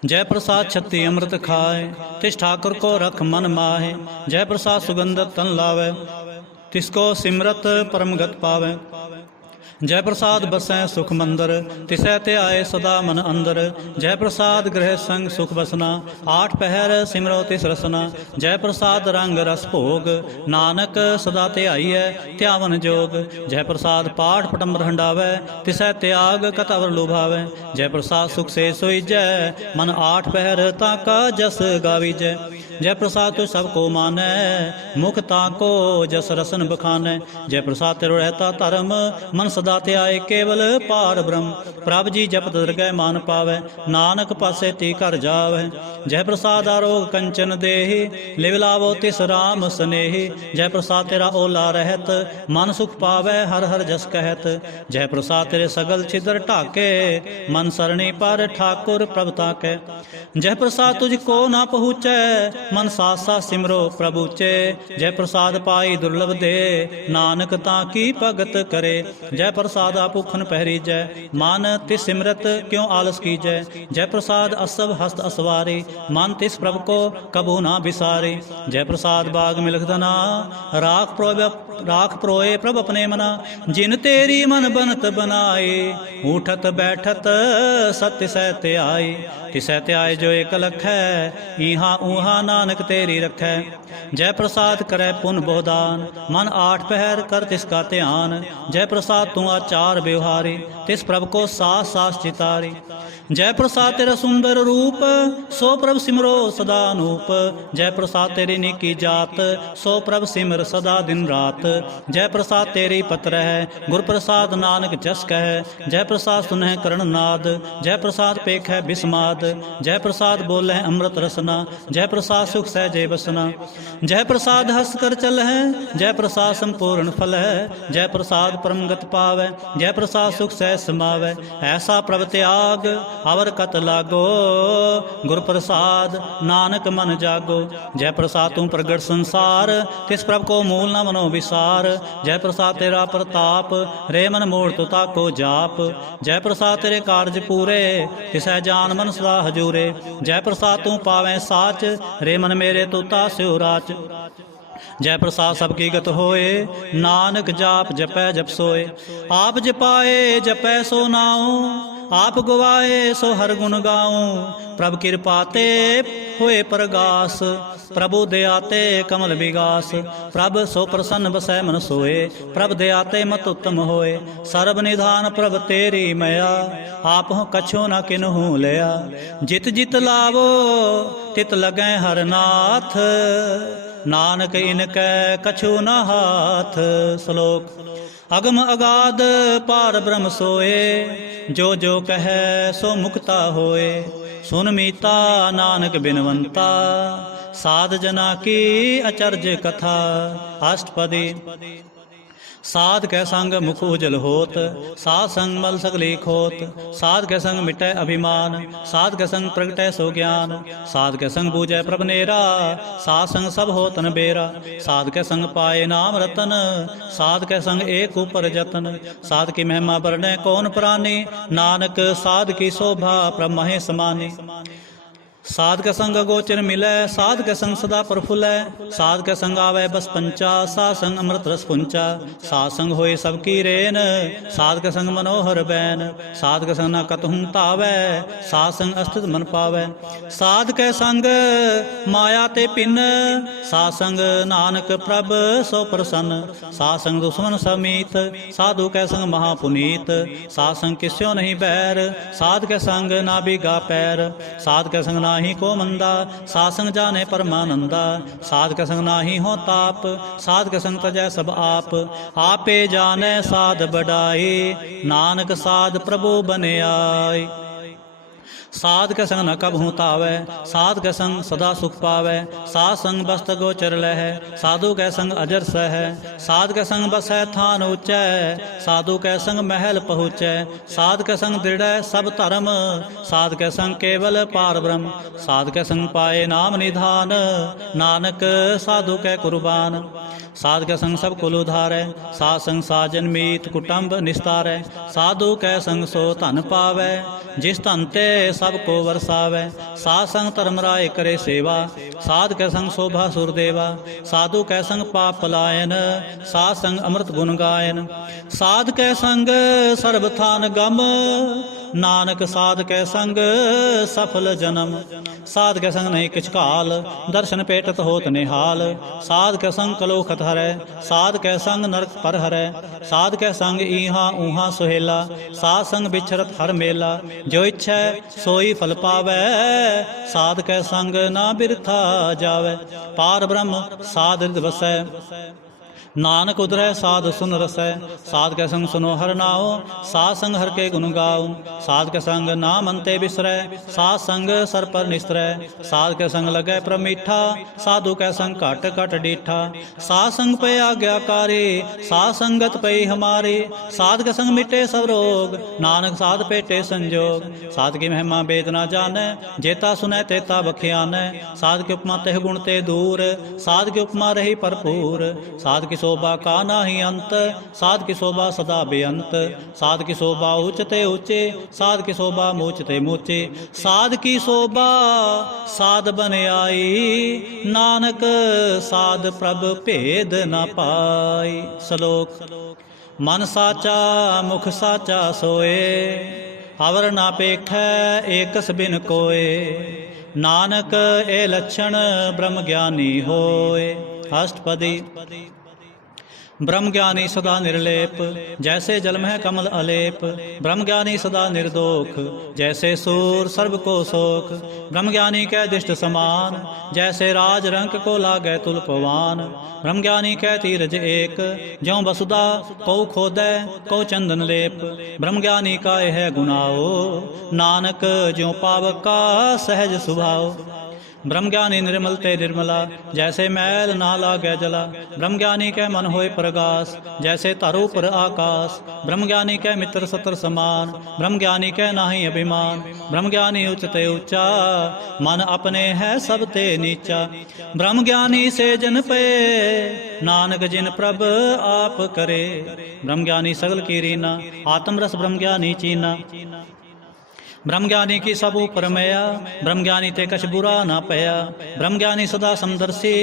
जय प्रसाद छत्ती अमृत खाए, तिस ठाकुर को रख मन माहे। जय प्रसाद सुगंधत तन लावे, तिसको सिमरत परम गत पावे। जय प्रसाद बसै सुख मंदर, तिसै ते आए सदा मन अंदर। जय प्रसाद गृह संग सुख बसना, आठ पहर सिमरो तिस रसना। जय प्रसाद रंग रस भोग, नानक सदा ते आईयै त्यावन जोग। जय प्रसाद पाठ पटम्बर हंडावै, तिसै त्याग कत अवर लुभावै। जय प्रसाद सुख से सोईजै, मन आठ पहर ताका जस गावीजै। जय प्रसाद तुझ सबको मानै, मुख ताको जस रसन बखानै। जय प्रसाद तेरो रहता धर्म, मन सदा ते आए केवल पार ब्रह्म। प्रभ जी जपत दरगह मान पावै, नानक पासे ती कर जावै। जय प्रसाद आरोग कंचन देहि, लिव लावो तिस राम स्नेहि। जय प्रसाद तेरा ओला रहत, मन सुख पावै हर हर जस कहत। जय प्रसाद तेरे सगल छिद्र ढाके, मन सरणी पर ठाकुर प्रभ ताकै। जय प्रसाद तुझको ना पहुँचै, मन सासा सिमरो प्रभुचे। जय प्रसाद पाई दुर्लभ दे, नानक ताकी भगत करे। जय प्रसाद भुखन पहरी जय, मन तिस सिमरत क्यों आलस की जय। जय प्रसाद असव हस्त असवारी, मन तिस प्रभ को कबू ना बिसारी। जय प्रसाद बाग मिलख धना, राख प्रोए प्रभ अपने मना। जिन तेरी मन बनत बनाए, उठत बैठत सत्य सहते आई। तिसै त्याय जो एक लखै, इहाँ ऊहाँ नानक तेरी रखै। जय प्रसाद करे पुन बोदान, मन आठ पहर कर तिसका ध्यान। जय प्रसाद तू आचार व्यवहारी, तिस प्रभ को सास सास चितारी। जय प्रसाद तेरा सुंदर रूप, सो प्रभ सिमरो सदा अनूप। जय प्रसाद तेरी निकी जात, सो प्रभ सिमर सदा दिन रात। जय प्रसाद तेरी पत्र है गुर प्रसाद नानक जस कह। जय प्रसाद सुनह करण नाद जय प्रसाद पेख है बिस्माद। जय प्रसाद बोले अमृत रसना जय प्रसाद सुख सहजे बसना। जय प्रसाद हंस कर चल है जय प्रसाद संपूर्ण फल है। जय प्रसाद परम गत पावै जय प्रसाद सुख सह समावै। ऐसा प्रभ त्याग अवर कत लागो गुर प्रसाद नानक मन जागो। जय प्रसाद तू प्रगट संसार तिस प्रभ को मूल न मनो विसार। जय प्रसाद तेरा प्रताप रे मन मोड़ तो ताको जाप। जय प्रसाद तेरे कारज पूरे तिसै जान मन सदा हजूरे। जय प्रसाद तू पावै साच रे मन मेरे तू तास्यो राच। जय प्रसाद सबकी गत होए नानक जाप जपै जप सोए। आप जपाए जपै सो नाऊं आप गवाए सो हर गुण गाऊं। प्रभ कृपा ते होए परगास प्रभु दयाते कमल विगास। प्रभ सो प्रसन्न बसै मन सोए प्रभ दयाते मत उत्तम होए। सर्ब निधान प्रभ तेरी मया आप हो कछो न किन्हू लिया। जित जित लावो तित लगै हर नाथ नानक इनकै कछु न हाथ। श्लोक अगम अगाध पार ब्रह्म सोए जो जो कहे सो मुक्ता होए। सुन मीता नानक बिनवंता साध जना की अचर्य कथा। अष्टपदी साध कै संग मुख उजल होत साध संग मल सगली खोत। साध कै संग मिटै अभिमान साध कै संग प्रगटै सो ज्ञान। साध कै संग बूझै प्रभ नेरा साध संग सब होतन बेरा। साध कै संग पाए नाम रतन साध कै संग एक ऊपर जतन। साध की महिमा वर्णै कौन प्राणी नानक साध की शोभा प्रभ महे समानी। साध के संग गोचर मिलै साध के संग सदा प्रफुल्लै। साध के संग आवे बस पंचा साध संग अमृत रस पुंचा। साध संग होए सबकी रेन साध के संग मनोहर बैन। साध के संग न कतहु तावै साध संग अस्थित मन पावै। साध के संग माया ते पिन साध संग नानक प्रभ सो प्रसन्न। साध संग दुश्मन समीत साधु के संग महापुनीत। साध संग किस्यो नहीं बैर साध के संग ना बिगा पैर। साध के संग नाही को मंदा साध संग जाने परमानंदा। साध के संग नाही हो ताप साध के संग तजै सब आप। आपे जाने साध बढ़ाई नानक साध प्रभु बने आए। साध के संग न कबहू तावै साध के संग सदा सुख पावै। साध संग बस्त गोचर लह साधु के संग अजर सह। साध के संग बसै थान ऊंचै साधु के संग महल पहुँचै। साध के संग दृढ़ सब धर्म साध के संग केवल पार ब्रह्म। साध के संग पाए नाम निधान नानक साधु कै कुर्बान। साध के संग सब कुल उधारै साध संग साजन मीत कुटुंब निस्तारै। साधु कै संग सो धन पावै जिस धन ते सबको वरसावै। साध संग धर्म राय करे सेवा साध कै संग शोभा सुरदेवा। साधु कै संग पाप पलायन साध संग अमृत गुण गायन। साध कै संग सर्ब थान गम नानक साध कै संग सफल जन्म। साध कै संग नहीं किछ काल दर्शन पेटत होत निहाल। साध कै संग कलोखत हरै साध कै संग नरक पर हरै। साध कै संग ईहा ऊहा सुहेला साध संग बिछरत हर मेला। जो इच्छै सोई फल पावै साध कै संग ना बिरथा जावै। पार ब्रह्म साध हृदय बसै नानक उधरै साध सुन रसै। साध कै संग सुनो हर नाओ साध संग हर के गुण गाओ। साध के संग नाम अंते बिसरै साध संग सर पर निस्तरै। साध के संग लगै प्रमीठा साधु कै संग घट घट डीठा। साध संग पे आज्ञाकारी साध संगत पई हमारी। साध के संग मिटे सब रोग नानक साध पेटे संजोग। साध की महिमा वेद ना जानै जेता सुनै तेता बखियानै। साध की उपमा तेह गुण ते दूर साध की उपमा रही भरपूर। साध की शोभा का नाही अंत साध की शोभा सदा बेअंत। साध की शोभा ऊंचते ऊंचे साध की शोभा मूचते मूचे। साध की शोभा साध बन आई नानक साध प्रभ भेद न पाई। श्लोक मन साचा मुख साचा सोए अवर ना पेखै एकस बिन कोय। नानक ए लक्षण ब्रह्म ज्ञानी होए। अष्टपदी ब्रह्म ज्ञानी सदा निर्लेप, जैसे जल में कमल अलेप। ब्रह्म ज्ञानी सदा निर्दोख, जैसे सूर सर्व को शोक। ब्रह्म ज्ञानी कै दिष्ट समान, जैसे राज रंक को लागे तुलपवान। ब्रह्म ज्ञानी कै तीरज एक, ज्यों वसुदा को खोदै को चंदन लेप। ब्रह्म ज्ञानी का यह गुनाओ, नानक ज्यों पावक का सहज सुभाओ। ब्रह्म ज्ञानी निर्मल ते निर्मला, जैसे मैल ना लागे जला। ब्रह्म ज्ञानी कै मन होए प्रगास, जैसे तारू पर आकाश। ब्रह्म ज्ञानी कै मित्र सत्र समान, ब्रह्म ज्ञानी कै नाहि अभिमान। ब्रह्म ज्ञानी उच्च ते ऊंचा, मन अपने है सब ते नीचा। ब्रह्म ज्ञानी से जन पे, नानक जिन प्रभ आप करे। ब्रह्म ज्ञानी सगल की रीना, आत्म रस ब्रह्म ज्ञानी चीना। ब्रह्म ज्ञानी की सब ऊपर मैया, ब्रह्म ज्ञानी ते कछ बुरा ना पया। ब्रह्म ज्ञानी सदा समदर्शी,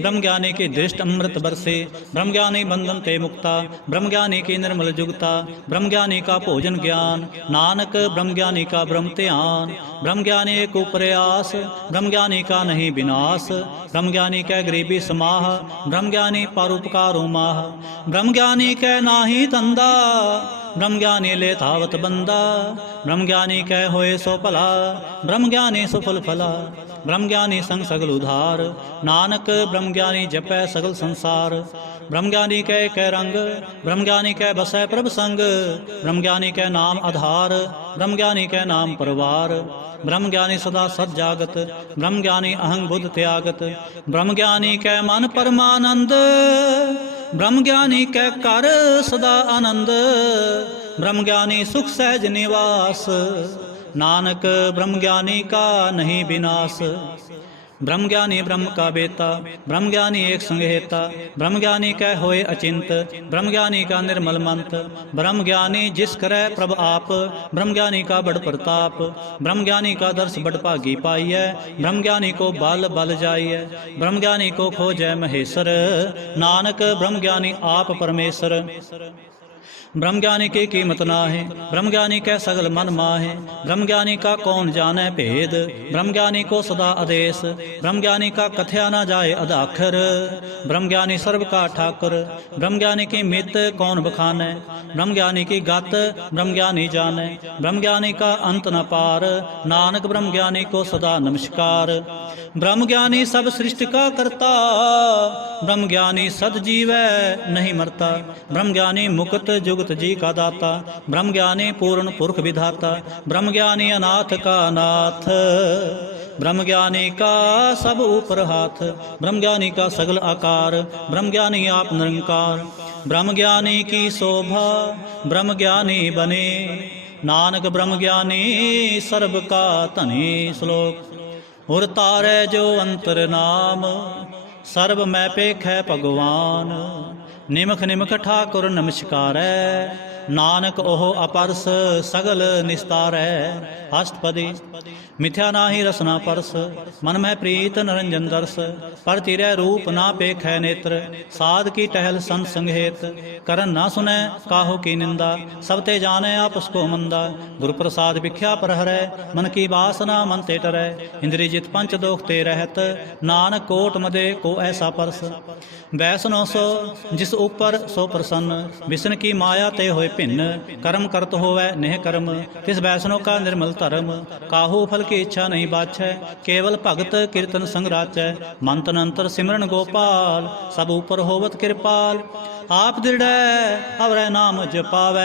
ब्रह्म ज्ञानी की दृष्ट अमृत बरसे। ब्रह्म ज्ञानी बंधन ते मुक्ता, ब्रह्म ज्ञानी की निर्मल जुगता। ब्रह्म ज्ञानी का भोजन ज्ञान, नानक ब्रह्म ज्ञानी का ब्रह्म ध्यान। ब्रह्म ज्ञानी एक प्रयास, ब्रह्म ज्ञानी का नहीं विनाश। ब्रह्म ज्ञानी कै गरीबी समाह, ब्रह्म ज्ञानी परोपकारो माह। ब्रह्म ज्ञानी कै नाहि धंधा, ब्रह्म ज्ञानी ले धावत बंदा। ब्रह्म ज्ञानी कै होए सो भला, ब्रह्म ज्ञानी सुफल फला। ब्रह्म ज्ञानी संग सगल उधार, नानक ब्रह्म ज्ञानी जपै सगल संसार। ब्रह्म ज्ञानी कै कै रंग, ब्रह्म ज्ञानी कै बसै प्रभ संग। ब्रह्म ज्ञानी कै नाम आधार, ब्रह्म ज्ञानी कै नाम परवार। ब्रह्म ज्ञानी सदा सत जागत, ब्रह्म ज्ञानी अहंग बुद्ध त्यागत। ब्रह्म ज्ञानी कै मन परमानंद, ब्रह्म ज्ञानी कै कर सदा आनंद। ब्रह्म ज्ञानी सुख सहज निवास, नानक ब्रह्म ज्ञानी का नहीं विनाश। ब्रह्म ज्ञानी ब्रह्म का बेता, ब्रह्म ज्ञानी एक संगहेता। ब्रह्म ज्ञानी कै होए अचिंत, ब्रह्म ज्ञानी का निर्मल मंत। ब्रह्म ज्ञानी जिस करे प्रभ आप, ब्रह्म ज्ञानी का बड़ प्रताप। ब्रह्म ज्ञानी का दर्श बड़ भागी पाइय, ब्रह्म ज्ञानी को बल बल जाइय। ब्रह्म ज्ञानी को खोजै महेश्वर, नानक ब्रह्म ज्ञानी आप परमेश्वर। ब्रह्म ज्ञानी की कीमत ना है, ब्रह्म ज्ञानी कै सगल मन माहे। ब्रह्म ज्ञानी का कौन जाने भेद, ब्रह्म ज्ञानी को सदा आदेश। ब्रह्म ज्ञानी का कथया ना जाए अदाखर, ब्रह्म ज्ञानी सर्व का ठाकुर। ब्रह्म ज्ञानी की मित कौन बखाने, ब्रह्म ज्ञानी की गत ब्रह्म ज्ञानी जाने। ब्रह्म ज्ञानी का अंत न पार, नानक ब्रह्म ज्ञानी को सदा नमस्कार। ब्रह्म ज्ञानी सब सृष्टि का करता, ब्रह्म ज्ञानी सद जीवै नहीं मरता। ब्रह्म ज्ञानी मुक्त जुगत जी का दाता, ब्रह्म ज्ञानी पूर्ण पुरख विधाता। ब्रह्म ज्ञानी अनाथ का नाथ, ब्रह्म ज्ञानी का सब ऊपर हाथ। ब्रह्म ज्ञानी का सगल आकार, ब्रह्म ज्ञानी आप निरंकार। ब्रह्म ज्ञानी की शोभा, ब्रह्म ज्ञानी बने। नानक ब्रह्म ज्ञानी सर्व का धनी। श्लोक उर तारै जो अंतर नाम, सर्व मैं पेखै भगवान। निमख निमख ठाकुर नमस्कारै, नानक ओह अपरस सगल निस्तारै। अष्टपदी मिथ्या नाहि रसना परस, मन में प्रीत निरंजन दर्श। पर तिरै रूप ना पेखै नेत्र, साध की टहल संत संगेत। करन ना सुनै काहू की निंदा, सब ते जाने आपस को मंदा। गुरु प्रसाद भिख्या पर हरै, मन की वासना मन ते टरै। इंद्रिय जित पंच दोख ते रहत, नानक कोट मदे को ऐसा परस। वैसनो सो जिस ऊपर सो प्रसन्न, विष्णु की माया ते होए भिन्न। कर्म करत होवै नेह कर्म, तिस वैष्णो का निर्मल धर्म। काहू फल की इच्छा नहीं बाछै, केवल भगत कीर्तन संग राचै। मंत्र अंतर सिमरन गोपाल, सब ऊपर होवत कृपाल। आप दृढ़ अवरै नाम जपावै,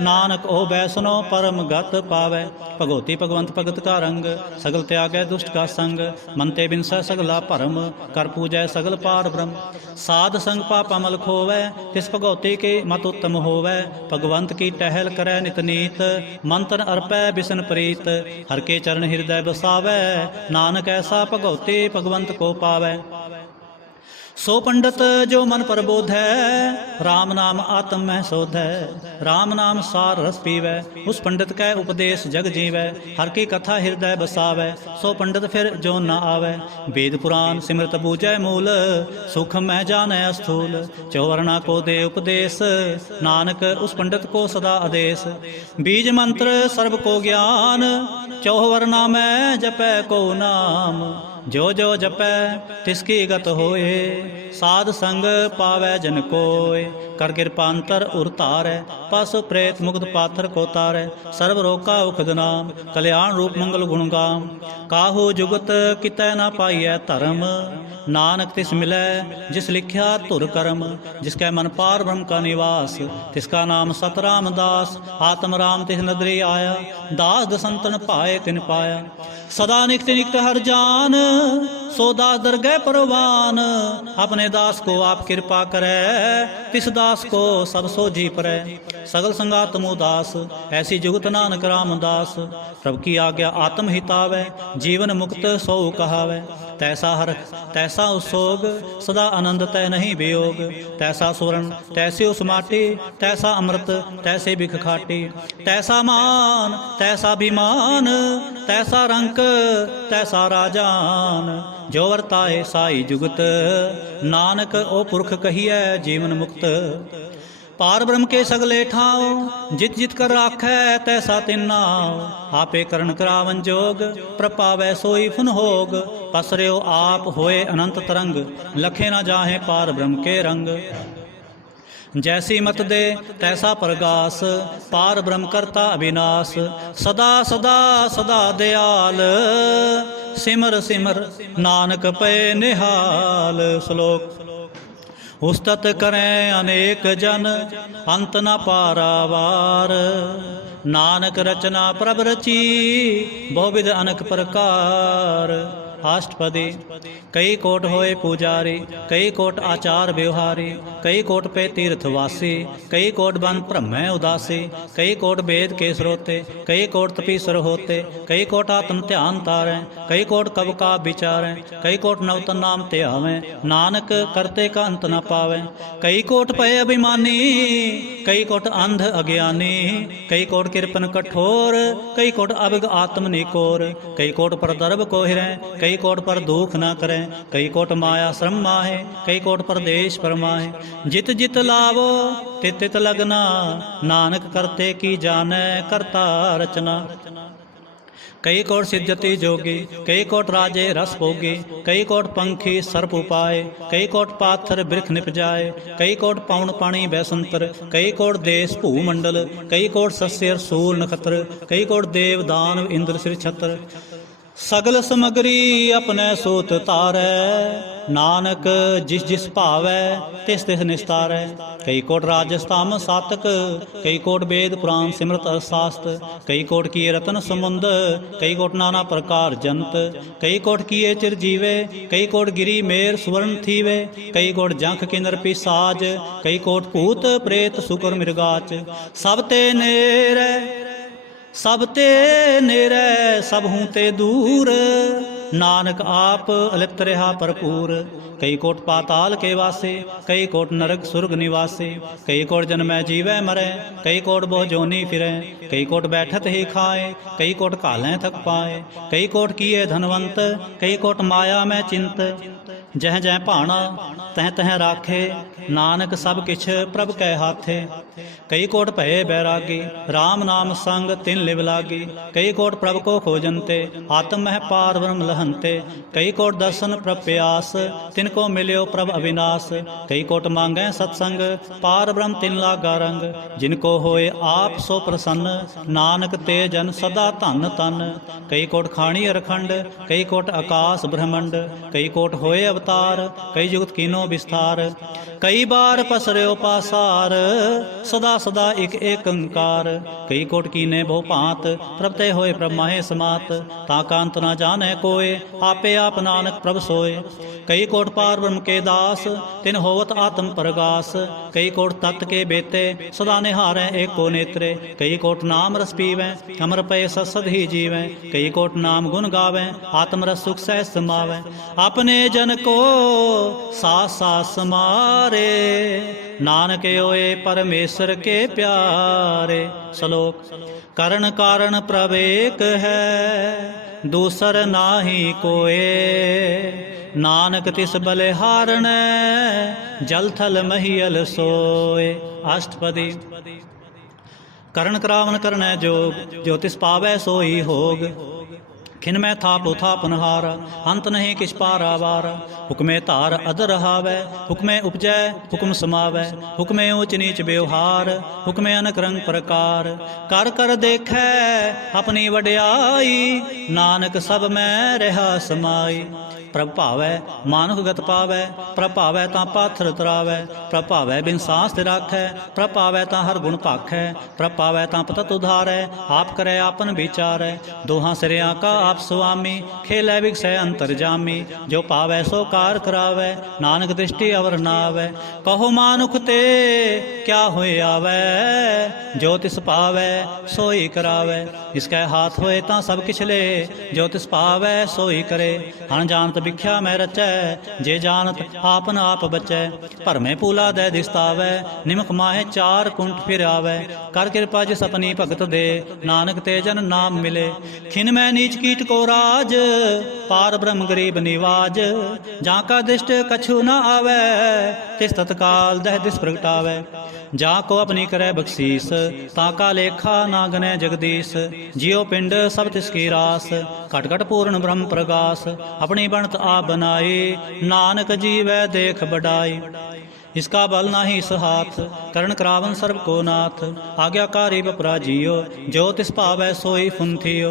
नानक ओ वैष्णो परम गत पावै। भगवती भगवंत भगत का रंग, सगल त्यागै दुष्ट का संग। मन ते बिनसै सगला भरम, कर पूजै सगल पार ब्रह्म। साध संग पाप अमल खोवै, तिस भगवती की मत उत्तम होवै। भगवंत की टहल करै नित नीत, मंत्र अर्पै बिसन प्रीत। हर के चरण हृदय बसावै, नानक ऐसा भगवती भगवंत को पावै। सो पंडित जो मन पर बोधै, राम नाम आत्म में शोधै। राम नाम सार रस पीवै, उस पंडित कै उपदेश जग जीवै। हर की कथा हृदय बसावै, सो पंडित फिर जो न आवै। वेद पुराण सिमरत बूझै मूल, सुख में जानै स्थूल। चौवर्णा को दे उपदेश, नानक उस पंडित को सदा आदेश। बीज मंत्र सर्व को ज्ञान, चौवर्णा में जपै को नाम। जो जो जपै तिसकी गत होए, साध संग पावै जन कोय। कर कृपांतर उर तारै, पशु प्रेत मुग्ध पाथर को तारै। सर्व रोका उखद नाम, कल्याण रूप मंगल गुण गाम। काहू जुगत कितै न पाइयै धर्म, नानक तिस मिलै जिस लिखिया धुर कर्म। जिसकै मन पार ब्रह्म का निवास, तिसका नाम सतराम दास। आत्म राम तिस नदरी आया, दास दसंतन पाए तिन पाया। सदा निकट निकट हर जान, सो दास दरगह परवान। अपने दास को आप कृपा करे, तिस दास को सब सो जी परै। सगल संगात उदास, ऐसी जुगत नानक रामदास। प्रभु की आज्ञा आत्म हितावै, जीवन मुक्त सो कहावै। तैसा हर तैसा उसोग, सदा आनंद तै नहीं वियोग। तैसा सुवर्ण तैसी उस माटी, तैसा अमृत तैसे बिख खाटी। तैसा मान तैसा अभिमान, तैसा रंक तैसा राजान। जो वर्ताए साई जुगत, नानक ओ पुरख कहिए जीवन मुक्त। पार ब्रह्म के सगले ठाव, जित जित कर राखै तैसा तिन नाव। आपे करण करावन जोग, प्रपावै सोई फुन होग। पसर्यो आप होए अनंत तरंग, लखे न जाहे पार ब्रह्म के रंग। जैसी मत दे तैसा प्रगास, पार ब्रह्म करता अविनाश। सदा सदा सदा दयाल, सिमर सिमर नानक पे निहाल। श्लोक। उस्तत करें अनेक जन, अंत न पारावार। नानक रचना प्रभ रची, बहुविध अनक प्रकार। अष्टपदी। कई कोट होए पुजारी, कई कोट आचार व्यवहारी। कई कोट पे तीर्थवासी, कई कोट बन ब्रह्म उदासी। कई कोट वेद के स्रोते, कई कोट तपीसर होते। कई कोट आत्म ध्यान तारें, कई कोट कब का विचारें। कई कोट नवतन नाम त्यावें, नानक करते का अंत न पावें। कई कोट पय अभिमानी, कई कोट अंध अज्ञानी। कई कोट कृपन कठोर, कई कोट अभिग आत्म निकोर। कई कोट पर दर्भ को हिरें, कई कोट पर दुख न करें। कई कोट माया श्रम माहे, कई कोट परदेश परमाहे। जित जित लावो तित तित लगना, नानक करते की जाने करता रचना। कई कोट सिद्धति जोगी, कई कोट राजे रस भोगी। कई कोट पंखी सर्प उपाय, कई कोट पाथर बिरख निप जाए। कई कोट पौन पानी बैसंतर, कई कोट देश भूमंडल। कई कोट सस्य सूल नखत्र, कई कोट देव दानव इंद्र श्री छत्र। सगल समगरी अपने सूत तारै, नानक जिस जिस भावै तिस तिस निस्तारै। कई कोट राजस्थाम सातक, कई कोट वेद पुराण सिमरत शास्त्र। कई कोट किए रतन समुंद, कई कोट नाना प्रकार जंत। कई कोट किए चिरजीवे, कई कोट गिरी मेर सुवर्ण थीवे। कई कोट जंख किन्नर पिसाज, कई कोट भूत प्रेत सुकर मृगाच। सब ते नेरै सब ते नेरै, सब हूँ ते दूर। नानक आप अलिप्त रहा भरपूर। कई कोट पाताल के वासे, कई कोट नरक सुर्ग निवासे। कई कोट जन्मै जीवै मरै, कई कोट बहु जोनी फिरै। कई कोट बैठत ही खाए, कई कोट कालें थक पाए। कई कोट किए धनवंत, कई कोट माया में चिंत। जह जह भाना तह तह राखे, नानक सब किछ प्रभ कै हाथे। कई कोट भये बैरागी, राम नाम संग तिन लिव लागी। कई कोट प्रभ को खोजनते, आत्म मह पार ब्रह्म लहनते। कई कोट दर्शन प्रभ प्यास, तिनको मिल्यो प्रभ अविनाश। कई कोट मांगै सत्संग, पार ब्रह्म तिन लागा रंग। जिनको होए आप सो प्रसन्न, नानक ते जन सदा धन तन। कई कोट खाणी अरखंड, कई कोट आकाश ब्रह्मंड। कई कोट होए अवतार, कई जुगत कीनो विस्तार। कई बार पसर्यो पासार, सदा सदा एक एक अंकार। कई कोट कीने बहु भांत, प्रभ ते होए प्रभ माहे समात। ताका अंत न जाने कोय, आपे आप नानक प्रभ सोए। कई कोट पार ब्रह्म के दास, तिन होवत आत्म परगास। कई कोट तत्त के बेते, सदा निहारै एको नेत्रे। कई कोट नाम रस पीवै, अमर पय ससद ही जीवै। कई कोट नाम गुण गावै, आत्म रस सुख सहज समावै। अपने जन को सास सास समारे, नानक होए परमेश्वर के प्यारे। श्लोक। करण कारण प्रभ एक है, दूसर नाहि कोय। नानक तिस बलिहारण, जल थल महियल सोय। अष्टपदी। करण करावन करनै जोग, जो तिस पावै सोई होग। खिन मैं थापो थापनहार अंत नहीं किस पारावार। हुक्मे धार अध रहावै हुक्मे उपजै हुक्म समावै। हुक्मे ऊंच नीच व्यवहार हुक्मे अनक रंग प्रकार। कर कर देखै अपनी वड्याई नानक सब मैं रहा समाई। प्रभ भावै मानुख गत पावै प्रभ भावै तां पाथर तरावै। प्रभ भावै बिन सांस ते राखै प्रभ भावै तां हर गुण भाखै। प्रभ भावै तां पतत उधारै आप करै आपन विचारै। दोहां सिरियां का आप स्वामी खेलै विगसै अंतरजामी। जो पावै सो कार करावै नानक दृष्टि अवर नावै। कहो मानुख ते क्या होए आवै जो तिस पावै सोई करावै। इसकै हाथ होए तां सब किछ ले जो तिस पावै सोई करे। अनजानत भिख्या मैं रचै जे जानत आपन आप बचै। भरमे पूला दै दिसतावै निमक माहे चार कुंठ फिर आवै। कर कृपा जिस अपनी भगत दे नानक ते जन नाम मिले। खिन मैं नीच कीट को राज पार ब्रह्म गरीब निवाज। जाका दिष्ट कछु न आवै तिस तत्काल दह दिस प्रगटावै। जा को अपनी करे बख्शीस ताका लेखा ना गनै जगदीश। जियो पिंड सब तिसकी रास घट घट पूर्ण ब्रह्म प्रगास। अपनी बनत आप बनाई नानक जीवै देख बड़ाई। इसका बल नाही इस हाथ करण करावन सर्व को नाथ। आज्ञाकारी बपराजियो जो तिस भावै सोई फुंथियो।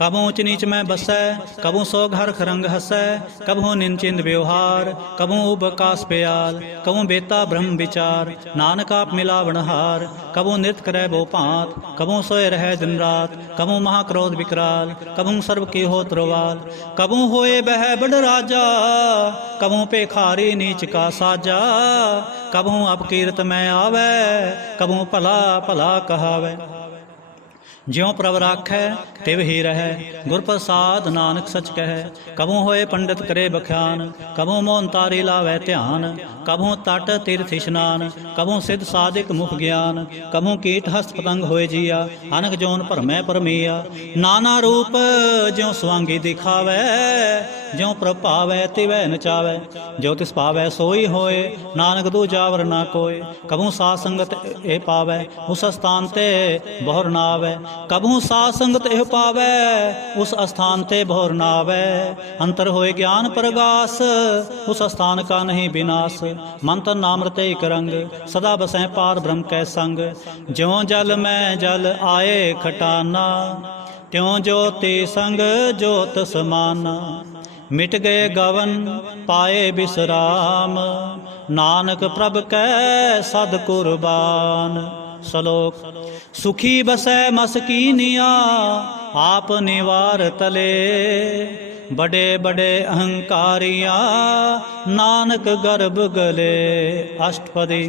कबू ऊंच नीच में बसै कबू सो घर खरंग हसै। कबू निंचिंद व्यवहार कबू उब कास प्याल। कबू बेता ब्रह्म विचार नानक आप मिलावनहार। कबू नृत्य करे बो भांत कबू सोए रहे दिन रात। कबू महाक्रोध विकराल कबू सर्व की हो त्रवाल। कबू होए बह बड़ राजा कबू पेखारी नीच का साजा। कबहू अपकीरत मैं आवै कबहू भला भला कहावै। ज्यों प्रभ राखै तिव ही रहै गुर प्रसाद नानक सच कहै। कबहू होए पंडित करे बख्यान कबहू मोहन तारी लावै ध्यान। कबहू तट तीर्थ स्नान कबहू सिद्ध साधिक मुख ज्ञान। कबहू कीट हस्त पतंग होए जिया अनक जोन भरमै परमिया। नाना रूप ज्यों स्वांगी दिखावै ज्यों प्रभ भावै तिवै नचावै। जो तिस पावै सोई होए नानक दूजावर ना कोय। कबहू साध संगत ए पावै उस स्थान ते बहुर ना आवै। कबहू साध संगत एह पावै उस स्थान ते बहुर ना आवै। अंतर होए ज्ञान प्रगास उस स्थान का नहीं विनाश। मंत्र नामृत एक रंग सदा बसै पार ब्रह्म कै संग। ज्यों जल में जल आए खटाना त्यों ज्योति संग ज्योत समाना। मिट गए गवन पाए विश्राम नानक प्रभ कै सद कुर्बान। श्लोक सुखी बसै मसकीनिया आप निवार तले। बड़े बड़े अहंकारिया नानक गर्भ गले। अष्टपदी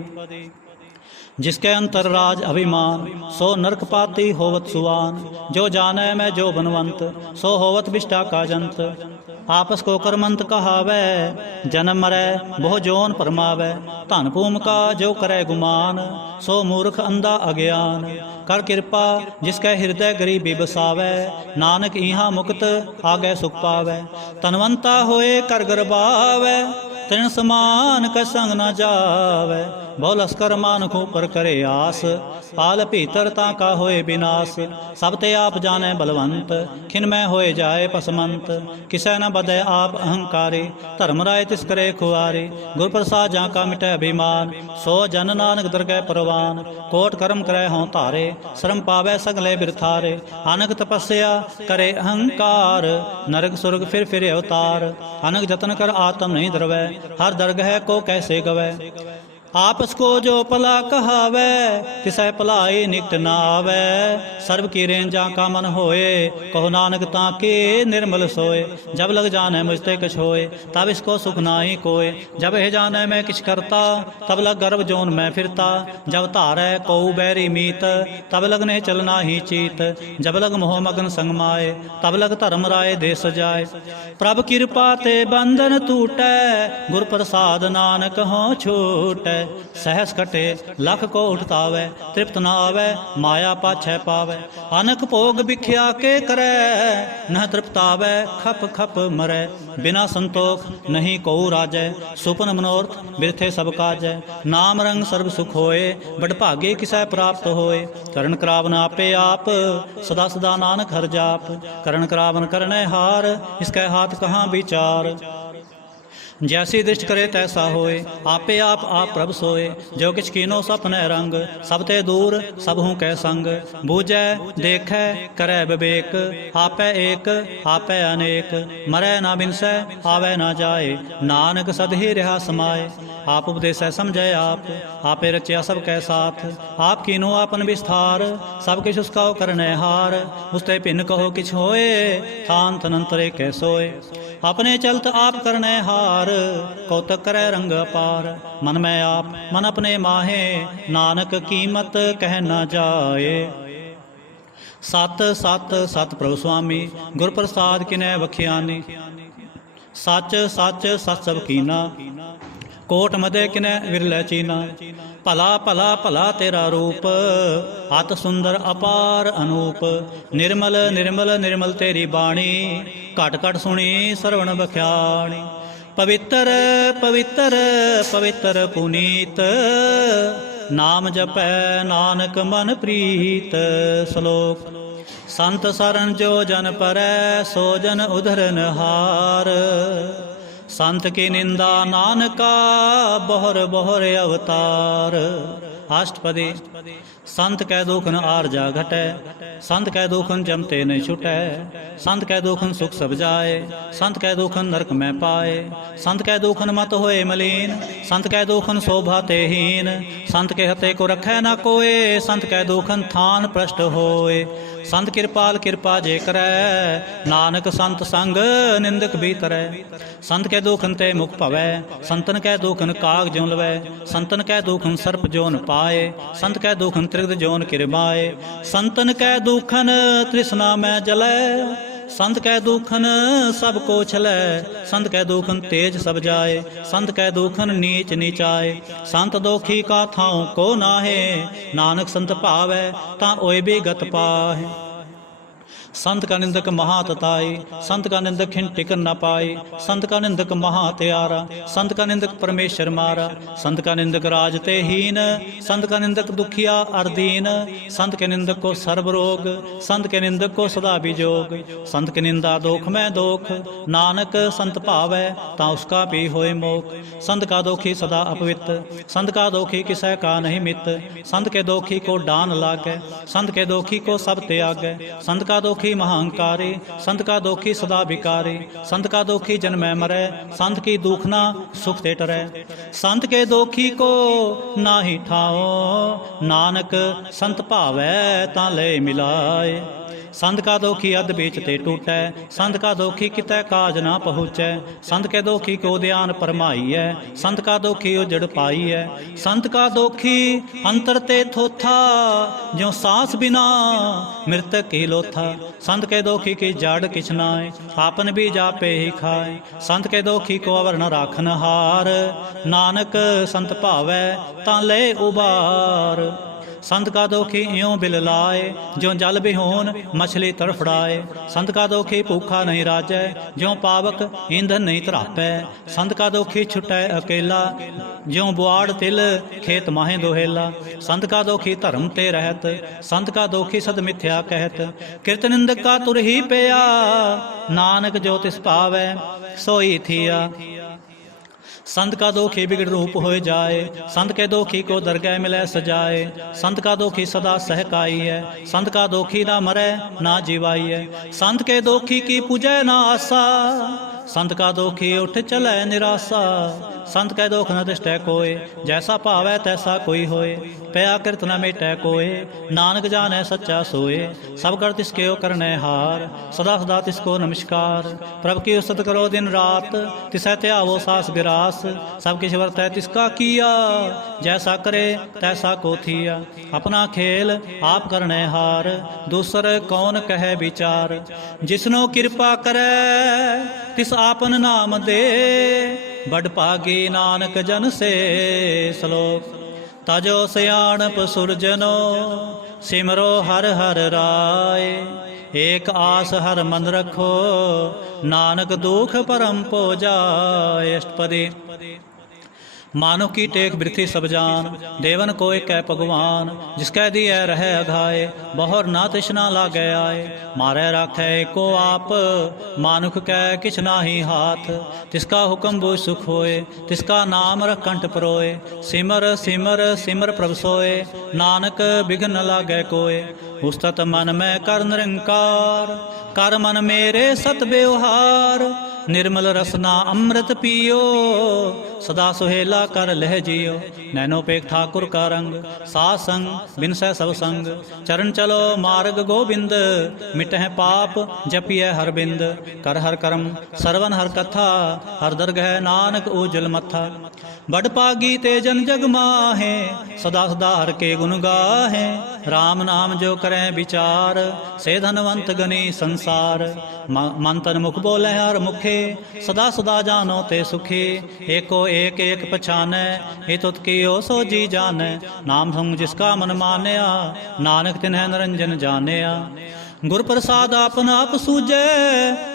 जिसके अंतर राज अभिमान सो नरकपाती होवत सुवान। जो जानै मैं जो बनवंत सो होवत विष्टा का जंत। आपस को करमंत कहावै जन्म मरै बहु जोन परमावै। धन भूमिका जो करे गुमान सो मूर्ख अंधा अज्ञान। कर कृपा जिसकै हृदय गरीबी बसावै नानक इहाँ मुक्त आगे सुख पावै। तनवंता होए कर गरबावै तृण समान कै संग न जावै। बहु लस्कर मानख ऊपर करे आस पाल भीतर ताका होए विनाश। सब ते आप जाने बलवंत खिन में होए जाए पसमंत। किसै न बदै आप अहंकारी धर्म राय तिस करे खुआरी। गुर प्रसाद जाका मिटै अभिमान सो जन नानक दरगह परवान। कोट कर्म करे हों धारे श्रम पावै सगले बिरथारे। अनक तपस्या करे अहंकार नरक सुरग फिर अवतार। अनक जतन कर आत्म नहीं दरवै हर दरगह को कैसे गवै। आपस को जो भला कहावै तिसै भलाई निकट न आवै। सर्व की रेंजा का मन होए कहो नानक ताके निर्मल सोए। जब लग जाने मुझते कछ होए तब इसको सुख नाही कोय। जब हे जाने मैं किछ करता तब लग गर्भ जोन मैं फिरता। जब धारै कऊ बैरी मीत तब लगने चलना ही चीत। जब लग मोह मगन संग माए तब लग धर्म राय दे सजाए। प्रभ कृपा ते बंधन टूटै गुर प्रसाद नानक हों छूटै। सहस कटे लख को उठतावै, तृप्त न आवै माया पाछै पावै। अनक भोग बिख्या के करै, न तृप्तावै खप खप मरै। बिना संतोख नहीं को राजै, सुपन मनोरथ बिरथे सब काजै। नाम रंग सर्व सुख होए, बड़ भागे किसै प्राप्त होए। करण करावन आपे आप, सदा सदा नानक हर जाप। करण करावन करनै हार, इसकै हाथ कहाँ विचार। जैसी दृष्ट करे तैसा होए, आपे आप प्रभ सोए। जो किछ कीनो सपनै रंग, सब ते दूर सब हूँ कै संग। बूझै देखै करै विवेक, आपै एक आपै अनेक। मरै ना बिनसै आवै ना जाए, नानक सद ही रहा समाए। आप उपदेसै समझै आप, आपे रचया सब कै साथ। आप कीनो आपन विस्तार, सब किछ उसका करनै हार। उसते भिन्न कहो किछ होए, थान तनंतरे कै सोए। अपने चलत आप करनै हार, कौतक करै रंग अपार। मन में आप मन अपने माहे, नानक कीमत कह न जाए। सत सत सत प्रभु स्वामी, गुर प्रसाद किनै बखियानी। सच सच सच सब कीना, कोट मदे किनै विरलै चीना। भला भला भला तेरा रूप, अत सुंदर अपार अनूप। निर्मल निर्मल निर्मल तेरी बाणी, घट घट सुनी सरवण बख्याणी। पवित्र पवित्र पवित्र पुनीत, नाम जपै नानक मन प्रीत। श्लोक। संत सरन जो जन परै, सो जन उधरन हार। संत की निंदा नानका, बोहर बोहर अवतार। अष्टपदी। संत कै दुखन आरजा घटै, संत कै दुखन जमते न छुटै। संत कै दुखन सुख सब जाए, संत कै दुखन नरक में पाए। संत कै दुखन मत होए मलीन, संत कै दुखन शोभा ते हीन। संत के हते को रखै न कोय, संत कै दुखन थान प्रष्ट होए। संत कृपाल कृपा जे करै, नानक संत संग निंदक भी तरै। संत कै दुखन ते मुख भवै, संतन कै दुखन काग ज्यों लवै। संतन कै दुखन सर्प जोन पाए, संत कै दुखन त्रिगद जोन किरमाए। संतन कै दुखन तृष्णा में जलै, संत कै दुखन सब को छलै। संत कै दुखन तेज सब जाए, संत कै दुखन नीच नीचाए। संत दोखी का थाऊं को नाहे, नानक संत भावै तां ओए भी गत पाहे। संत का निंदक महातताई, संत का निंदक खिन टिकन न पाए। संत का निंदक महात्यारा, संत का निंदक परमेश्वर मारा। संत का निंदक राज ते हीन, संत का निंदक दुखिया अरदीन। संत के निंदक को सर्व रोग, संत के निंदक को सदा विजोग। संत की निंदा दोख में दोख, नानक संत भावै ता उसका भी होए मोख। संत का दोखी सदा अपवित्र, संत का दोखी किसै का नहीं मित। संत के दोखी को डान लागै, संत के दोखी को सब त्यागै। संत का दोखी महांकारी, संत का दोखी सदा विकारी। संत का दोखी जन्मै मरै, संत की दुखना सुख ते टरै। संत के दोखी को नाहि ठाओ, नानक संत भावै तां ले मिलाए। संत का दोखी अध बीच ते टूटै, संत का दोखी कितै काज ना पहुँचै। संत के दोखी को ध्यान परमाईऐ, संत का दोखी उजड़ पाईऐ। संत का दोखी अंतर ते थोथा, ज्यों सांस बिना मृतक की लोथा। संत के दोखी की जड़ किछ नाय, आपन भी जापे ही खाए। संत के दोखी को अवर न राखन हार, नानक संत भावै तां ले उबार। संत का दोखी इयों बिल लाए, ज्यों जल बिहोन मछली तड़फड़ाए। संत का दोखी भूखा नहीं राजै, ज्यों पावक ईंधन नहीं तरापै। संत का दोखी छुटै अकेला, ज्यों बुआड़ तिल खेत माहे दोहेला। संत का दोखी धर्म ते रहत, संत का दोखी सद मिथ्या कहत। किरत निंदक का तुर ही पिया, नानक जो तिस भावै सोई थिया। संत का दोखी बिगड़ रूप हो जाए, संत के दोखी को दरगाह मिलै सजाए। संत का दोखी सदा सहकाई है, संत का दोखी ना मरै ना जीवाई है। संत के दोखी की पूजै ना आसा, संत का दोखी उठ चलै निराशा। संत कै दोख न दृष्टै कोय, जैसा भावै तैसा कोई होए। पया किरत न मेटै कोय, नानक जानै सच्चा सोए। सब कर तिसके करनै हार, सदा सदा तिसको नमस्कार। प्रभु की उस्तत करो दिन रात, तिसै त्यावो सास गिरास। सब किछ वरतै तिसका किया, जैसा करे तैसा को थिया। अपना खेल आप करनै हार, दूसर कौन कहे विचार। जिसनो कृपा करै तिस आपन नाम दे, बड़ भागी नानक जन से श्लोक। तजो सियाणप सुरजनो सिमरो हर हर राय। एक आस हर मन रखो नानक दुख परम पो जाय। अष्टपदी। मानो की टेक बिरथी सब जान, देवन को एक है भगवान। जिसकै दिए रहे अघाए, बहुर ना तृष्णा लागे आए। मारे राखे को आप, मानुख कै किछ नाही हाथ। तिसका हुक्म बुझ सुख होए, तिसका नाम रख कंठ परोए। सिमर सिमर सिमर प्रभ सोए, नानक बिघ्न न लागे कोय। उस्तत मन में कर निरंकार, कर मन मेरे सत व्यवहार। निर्मल रसना अमृत पियो, सदा सुहेला कर लह जियो। नैनो पेख ठाकुर का रंग, साथ संग बिन सह सब संग। चरण चलो मार्ग गोविंद, मिटह पाप जपिय हर बिंद। कर हर कर्म सरवन हर कथा, हर दरगह नानक उजल मथा। बड़ पागी ते जन जग माहे, सदा सदा हर के गुण गाहे। राम नाम जो करें विचार, से धनवंत गनी संसार। मन तन मुख बोले हर मुखे, सदा सदा जानो ते सुखे। एको एक एक पछानै, हे तुत कियो सो जी जानै। नाम संग जिसका मन मानया, नानक तिन्ह निरंजन जानिया। गुर प्रसाद आपन आप सूझै,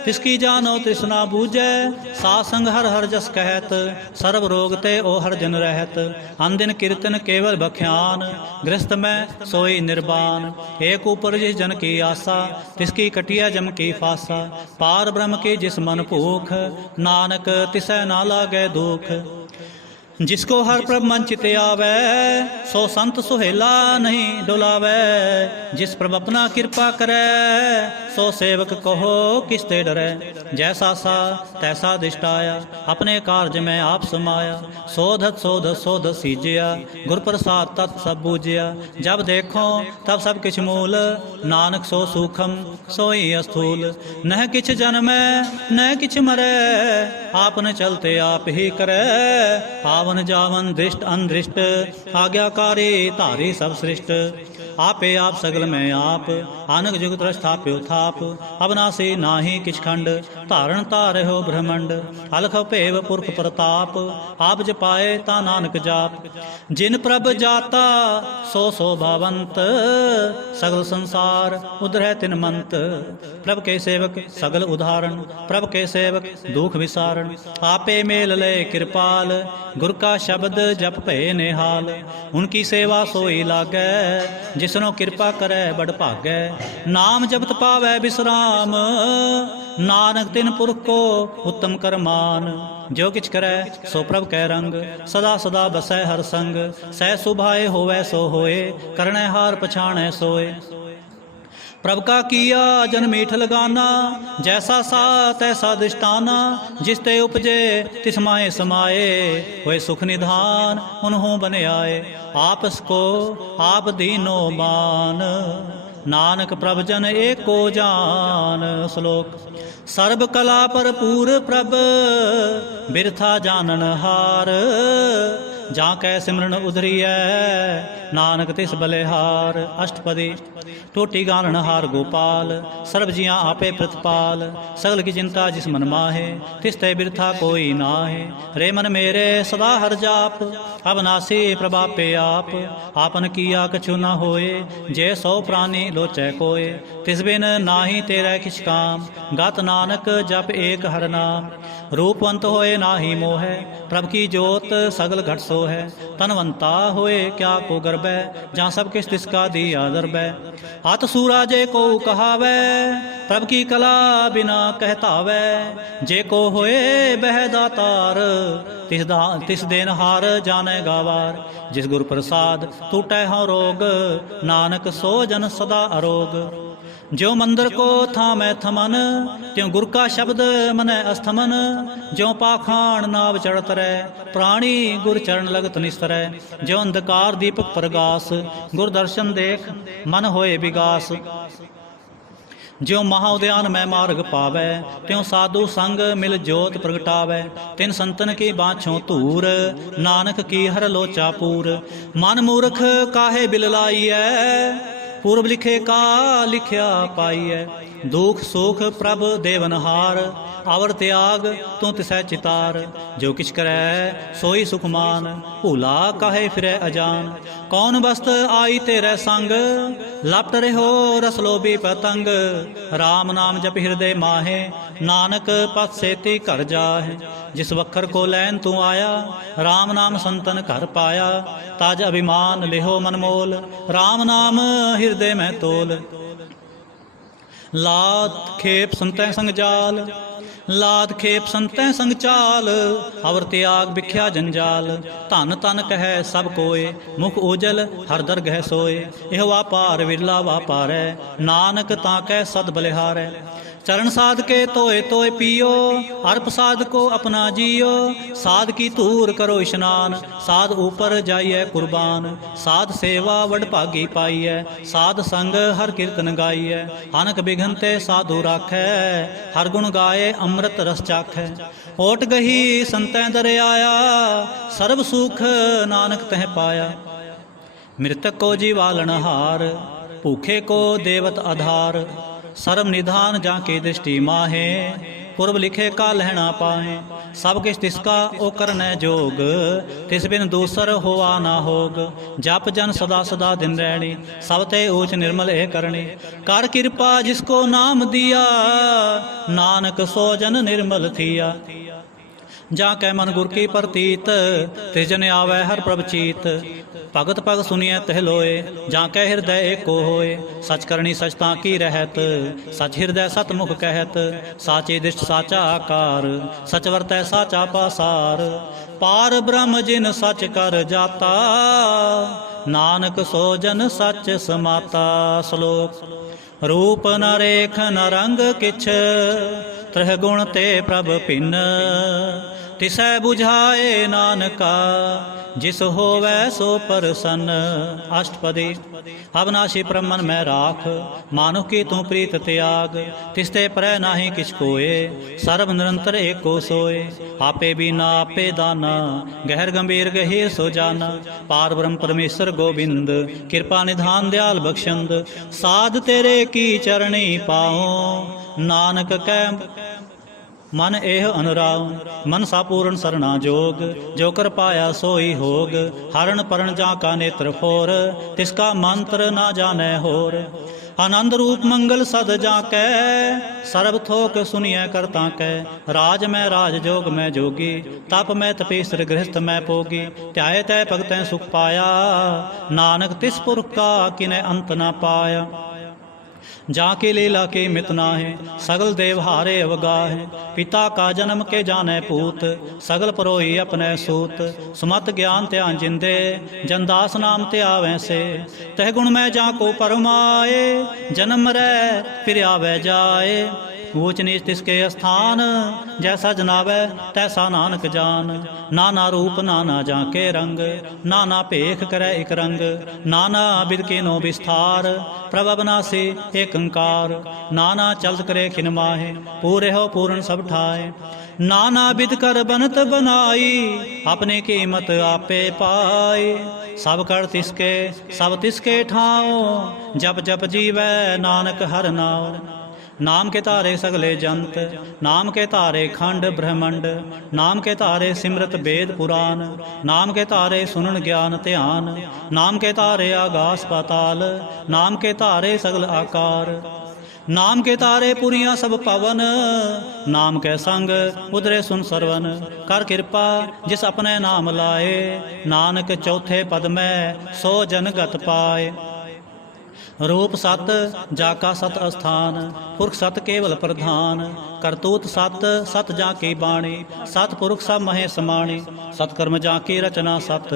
तिसकी जानो तृष्णा बूझै। साथ संग हर हर जस कहत, सर्व रोग ते ओ हर जन रहत। अनदिन कीर्तन केवल बख्यान, गृहस्थ में सोई निर्बान। एक ऊपर जिस जन की आशा, तिसकी कटिया जम की फासा। पार ब्रह्म की जिस मन भूख, नानक तिसै ना लागे दुख। जिसको हर प्रभ मन चित आवे, सो संत सुहेला नहीं डुलावे। जिस प्रभ अपना कृपा करे, सो सेवक कहो किस ते डरे। जैसा सा तैसा दिष्टाया, अपने कार्य में आप समाया। सोधत सोधत सोधत सीजिया, गुर प्रसाद तत् सब बूझिया। जब देखो तब सब किछ मूल, नानक सो सूखम सोई अस्थूल। नह किछ जन्मै न किछ मरै, आपन चलते आप ही करे। आवन जावन दृष्ट अनदृष्ट, आज्ञाकारी धारी सब सृष्ट। आपे आप सगल में आप, आनक जुगत स्थाप्यो थाप। अविनाशी नाही किछ खंड, धारण तारे हो ब्रह्मंड। अलख भेव पुरख प्रताप, आप जपाए ता नानक जाप। जिन प्रभ जाता सो शोभावंत, सगल संसार उधरह तिन मंत। प्रभ के सेवक सगल उदाहरण, प्रभ के सेवक दुख विसारण। आपे मेल ले कृपाल, गुर का शब्द जप भय निहाल। उनकी सेवा सोई लागै, जिसनो कृपा करे बड़ भागै। नाम जपत पावै विश्राम, नानक तिन पुरख को उत्तम करमान। जो किछ करे सो प्रभ कै रंग, सदा सदा बसै हर संग। सह सुभाए होवै सो होए, करणै हार पछाणै सोए। प्रभ का किया जन मीठ लगाना, जैसा सा तैसा दृष्टाना। जिस ते उपजे तिस माए समाए, होए सुख निधान उन्हों बने आए। आपस को आप दीनो मान, नानक प्रभ जन एको जान। श्लोक। सर्ब कला भरपूर प्रभ, बिरथा जानन हार। जा कै सिमरन उधरिय, नानक तिस बलिहार। अष्टपदी। टोटी गानन हार गोपाल, सर्व जियां आपे प्रतिपाल। सगल की चिंता जिस मन माहे, तिस ते बिरथा कोई नाहे। रे मन मेरे सदा हर जाप, अविनाशी प्रभापे आप। आपन किया कछु न होए, जे सौ प्राणी लोचै कोय। तिस बिन नाही तेरै किछ काम, गात नानक जप एक हर नाम। रूपवंत होए नाही मोहै, प्रभ की जोत सगल घट सो है। तनवंता होए क्या को गर्बै, जहाँ सब किस तिसका दिया दरबै। अत सूराजे को कहावै, प्रभ की कला बिना कहतावै। जे को होए बह दातार, तिस देन हार जाने गावार। जिस गुर प्रसाद टूटै हो रोग, नानक सो जन सदा अरोग। जो मंदिर को थामै थमन, त्यों गुर का शब्द मन अस्थमन। ज्यों पाखाण नाव चढ़त रह, प्राणी गुर चरण लगत निस्तरै। ज्यों अंधकार दीपक प्रगास, गुर दर्शन देख मन होए विगास। ज्यों महाउद्यान में मार्ग पावै, त्यों साधु संग मिल जोत प्रगटावै। तिन संतन की बाछों धूर, नानक की हर लोचा पूर। मन मूर्ख काहे बिल लाइयै, पूर्व लिखे का लिखिया पाइयै। दुख सुख प्रभ देवनहार, आवर त्याग तू तिसै चितार। जो किछ करै सोई सुखमान, भूला काहे फिरै अजान। कौन बस्त आई तेरे संग, लपट रहो रस लोभी पतंग। राम नाम जप हृदय माहे, नानक पथ सेती घर जाहे। जिस वखर को लैन तू आया, राम नाम संतन घर पाया। ताज अभिमान लिहो मन मोल, राम नाम हृदय में तोल। लात खेप संतै संग जाल, लाद खेप संतै संग चाल। अवर त्याग बिख्या जंजाल, धन तन कहै सब कोय। मुख ओजल हर दरगह सोए, एह वापार विरला वापारै। नानक ताकै सद बलिहारै। चरण साध के तोय तोय पियो, अर्प साध को अपना जियो। साध की धूर करो स्नान, साध ऊपर जाइए कुर्बान। साध सेवा वड भागी पाइए, साध संग हर कीर्तन गाइए। हनक बिघन ते साधु राखै, हर गुण गाए अमृत रस चाखै। ओट गही संतै दरियाया, सर्व सुख नानक तह पाया। मृतक को जीवालनहार, भूखे को देवत आधार। सर्व निधान जाके दृष्टि माहे, पूर्व लिखे का लहना पाहे। सब किछ तिसका ओ करनै जोग, तिस बिन दूसर होआ ना होग। जप जन सदा सदा दिन रहनी, सब ते ऊच निर्मल ए करनी। कर कृपा जिसको नाम दिया, नानक सो जन निर्मल थिया। जाकै मन गुर की प्रतीत, तिस जन आवै हर प्रभ चीत। भगत पग सुनिए तह लोए, जाकै हृदय एको होए। सच करनी सचता की रहत, सच हृदय सतमुख कहत। साचे दृष्ट साचा आकार, सच वरतै साचा पासार। पार ब्रह्म जिन सच कर जाता, नानक सो जन सच समाता। श्लोक। रूप न रेख न रंग किछ, त्रह गुण ते प्रभ भिन्न। तिसै बुझाए नानका, जिस होवै सो प्रसन्न। अष्टपदी। अविनाशी ब्रह्मन मैं राख, मानुख की तू प्रीत त्याग। तिसते परै नाहि किछ कोय, सर्व निरंतर एको सोए। आपे बिना आपे दाना, गहर गंभीर गहीर सो जाना। पार ब्रह्म परमेश्वर गोविंद, कृपा निधान दयाल बख्शंद। साध तेरे की चरणी पाओ, नानक कै मन एह अनुराग। मन सा पूर्ण सरना जोग, जो कर पाया सोई होग। हरण परण जा का नेत्र फोर, तिसका मंत्र ना जाने होर। आनंद रूप मंगल सद जाकै, सर्व थोक सुनिए करता कै। राज में राज जोग में जोगी, तप में तपीसर गृहस्थ में पोगी। त्याय तय भगतै सुख पाया, नानक तिस पुरख का किनै अंत ना पाया। जाके लीला के मित नाहे, सगल देव हारे अवगाहे। पिता का जन्म के जाने पूत, सगल परोही अपने सूत। सुमत ज्ञान त्यान जिंदे, जनदास नाम त्यावें से। तह गुण में जाको परमाए, जन्म रै फिर आवे जाए। ऊच नीच तिसके स्थान, जैसा जनावै तैसा नानक जान। नाना रूप नाना जाके रंग, नाना भेख करे एक रंग। नाना बिद के नो विस्तार, प्रभ अविनाशी एक अंकार। नाना चलत करे खिन माहे, पूरे हो पूर्ण सब ठाए। नाना बिद कर बनत बनाई, अपने कीमत आपे पाए। सब कर तिसके सब तिसके ठाओ, जप जप जीवै नानक हर नाओ। नाम के तारे सगले जंत, नाम के तारे खंड ब्रह्मंड। नाम के तारे सिमरत वेद पुराण, नाम के तारे सुनन ज्ञान ध्यान। नाम के तारे आगास पाताल, नाम के तारे सगल आकार। नाम के तारे पुरियां सब पवन, नाम के संग उधरे सुन सरवन। कर कृपा जिस अपने नाम लाए, नानक चौथे पद में सो जन गत पाए। रूप सत जाका सत अस्थान, पुरख सत केवल प्रधान। करतूत सत सत जाकी बाणी, सत पुरख सब महे समाणी। सतकर्म जाकी रचना सत,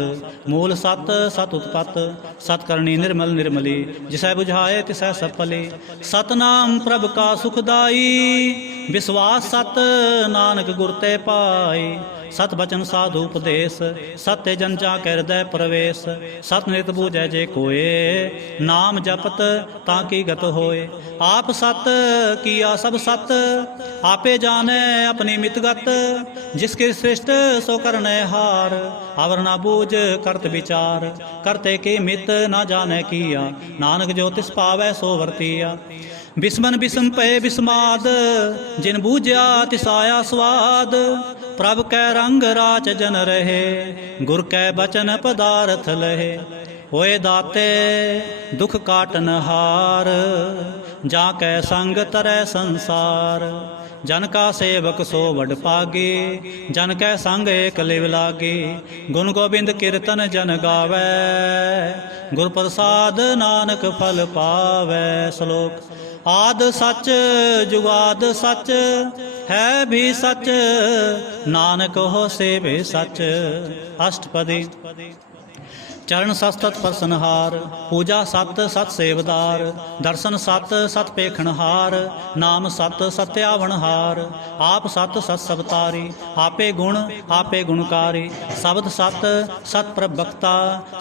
मूल सत सत उत्पत। सतकरणी निर्मल निर्मली, जिसै बुझाए तिसै सफली। सतनाम प्रभ का सुखदाई, विश्वास सत नानक गुर ते पाई। सत बचन साधु उपदेश, सत्य जन जा के हृदय प्रवेश। सत नित बूझै जे कोय, नाम जपत ताकि गत होए। आप सत किया सब सत, आपे जाने अपनी मितगत। जिसके श्रेष्ठ सो करने हार, अवर ना बूझ करत विचार। करते की मित ना जाने किया, नानक जो तिस पावै सो वर्तिया। बिस्मन बिस्म पए बिस्माद, जिन बूझया तिस आया स्वाद। प्रभ कै रंग राच जन रहे, गुर कै बचन पदारथ लहे। होए दाते दुख काटन हार, जाकै संग तरै संसार। जन का सेवक सो वड पागे, जन कै संग एक लिव लागे। गुण गोबिंद कीर्तन जन गावै, गुर प्रसाद नानक फल पावै। श्लोक। आद सच जुगाद सच, है भी सच, नानक हो से भी सच। अष्टपदी। चरण सत परसनहार, पूजा सत सत सेवदार। दर्शन सत सत पेखणहार, नाम सत सत्यावनहार। आप सत सत सबतारी, आपे गुण आपे गुणकारी। शब्द सत सत प्रभक्ता,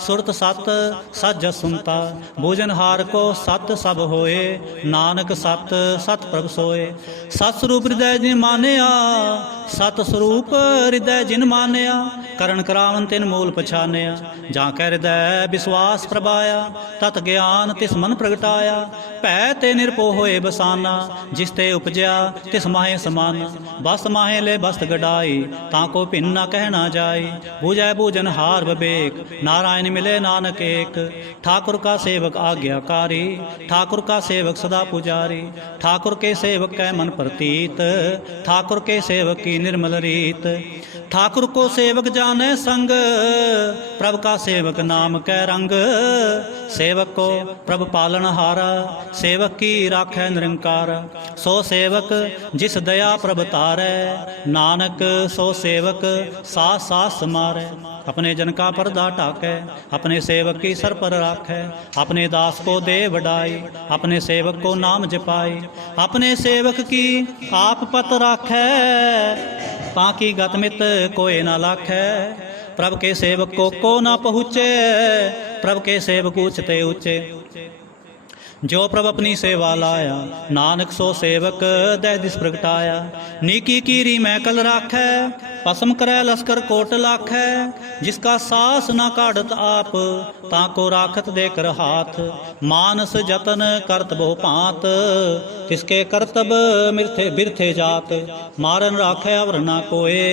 सुरत सत सत जस सुनता। भोजनहार को सत सब होए, नानक सत सत प्रभ सोए। सत स्वरूप हृदय जिन मानिया, सत स्वरूप हृदय जिन मानिया। करण करावन तिन मूल पछानिया, जाकै हृदय विश्वास प्रभाया। तत ज्ञान तिस मन प्रगटाया, भै ते निरभो होए बसाना। जिस ते उपजया तिस माहे समाना, बस माहे ले बस्त गडाई। ताको भिन्न न कहना जाई, बूझै बूझन हार विवेक। नारायण मिले नानक एक, ठाकुर का सेवक आज्ञाकारी। ठाकुर का सेवक सदा पुजारी, ठाकुर के सेवक कै मन प्रतीत। ठाकुर के सेवक की निर्मल रीत। ठाकुर को सेवक जाने संग, प्रभु का सेवक नाम कै रंग। सेवक को प्रभु पालन हारा, सेवक की राखै निरंकार। सो सेवक जिस दया प्रभ तारै, नानक सो सेवक सास सास समारै। अपने जन का पर्दा ढाकै, अपने सेवक की सर पर राखै। अपने दास को दे वडाई, अपने सेवक को नाम जपाई। अपने सेवक की आप पत राखै, ताकि गतमित कोई न लाखै। प्रभ के सेवक को न पहुँचे, प्रभ के सेवक ऊंचते ऊंचे। जो प्रभ अपनी सेवा लाया, नानक सो सेवक दह दिस प्रगटाया। नीकी कीरी मैकल राखै, पसम करै लश्कर कोट लाखै। जिसका सास न काढ़त आप, ताको राखत देकर हाथ। मानस जतन करत बहु भांत, तिसके करतब मिर्थे बिरथे जात। मारन राखै अवर न कोय,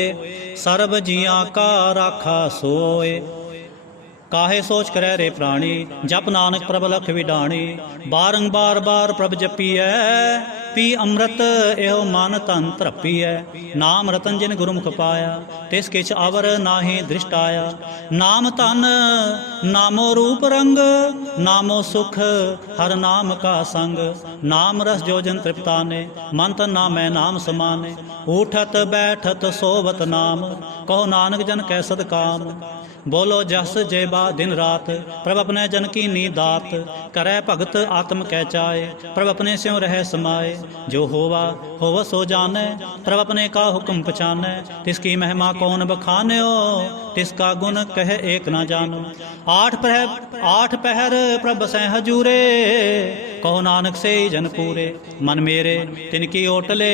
सर्ब जिया का राखा सोए। काहे सोच करै रे प्राणी, जप नानक प्रभ लख विडाणी। बारंबार बार प्रभ जपीਐ, पी अमृत एहो मन तन तरपीਐ। नाम रतन जिन गुरमुख पाया, तिस किछ अवर नाहि दृष्ट आया। नाम धन नामो रूप रंग, नामो सुख हर नाम का संग। नाम रस जो जन तृप्ताने, मन तन नामै नाम समाने। उठत बैठत सोवत नाम, कहो नानक जन कै सदकाम। बोलो जस जेबा दिन रात, प्रभ अपने जन की नी दात। करै भगत आत्म कै चाए, प्रभ अपने स्यों रह समाए। जो होवा होव सो जानै, प्रभ अपने का हुक्म पछानै। तिसकी महिमा कौन बखान्यो, तिसका गुण कह एक न जानो। आठ पहर प्रभ सै हजूरे, कहो नानक से जन पूरे। मन मेरे तिनकी ओटले,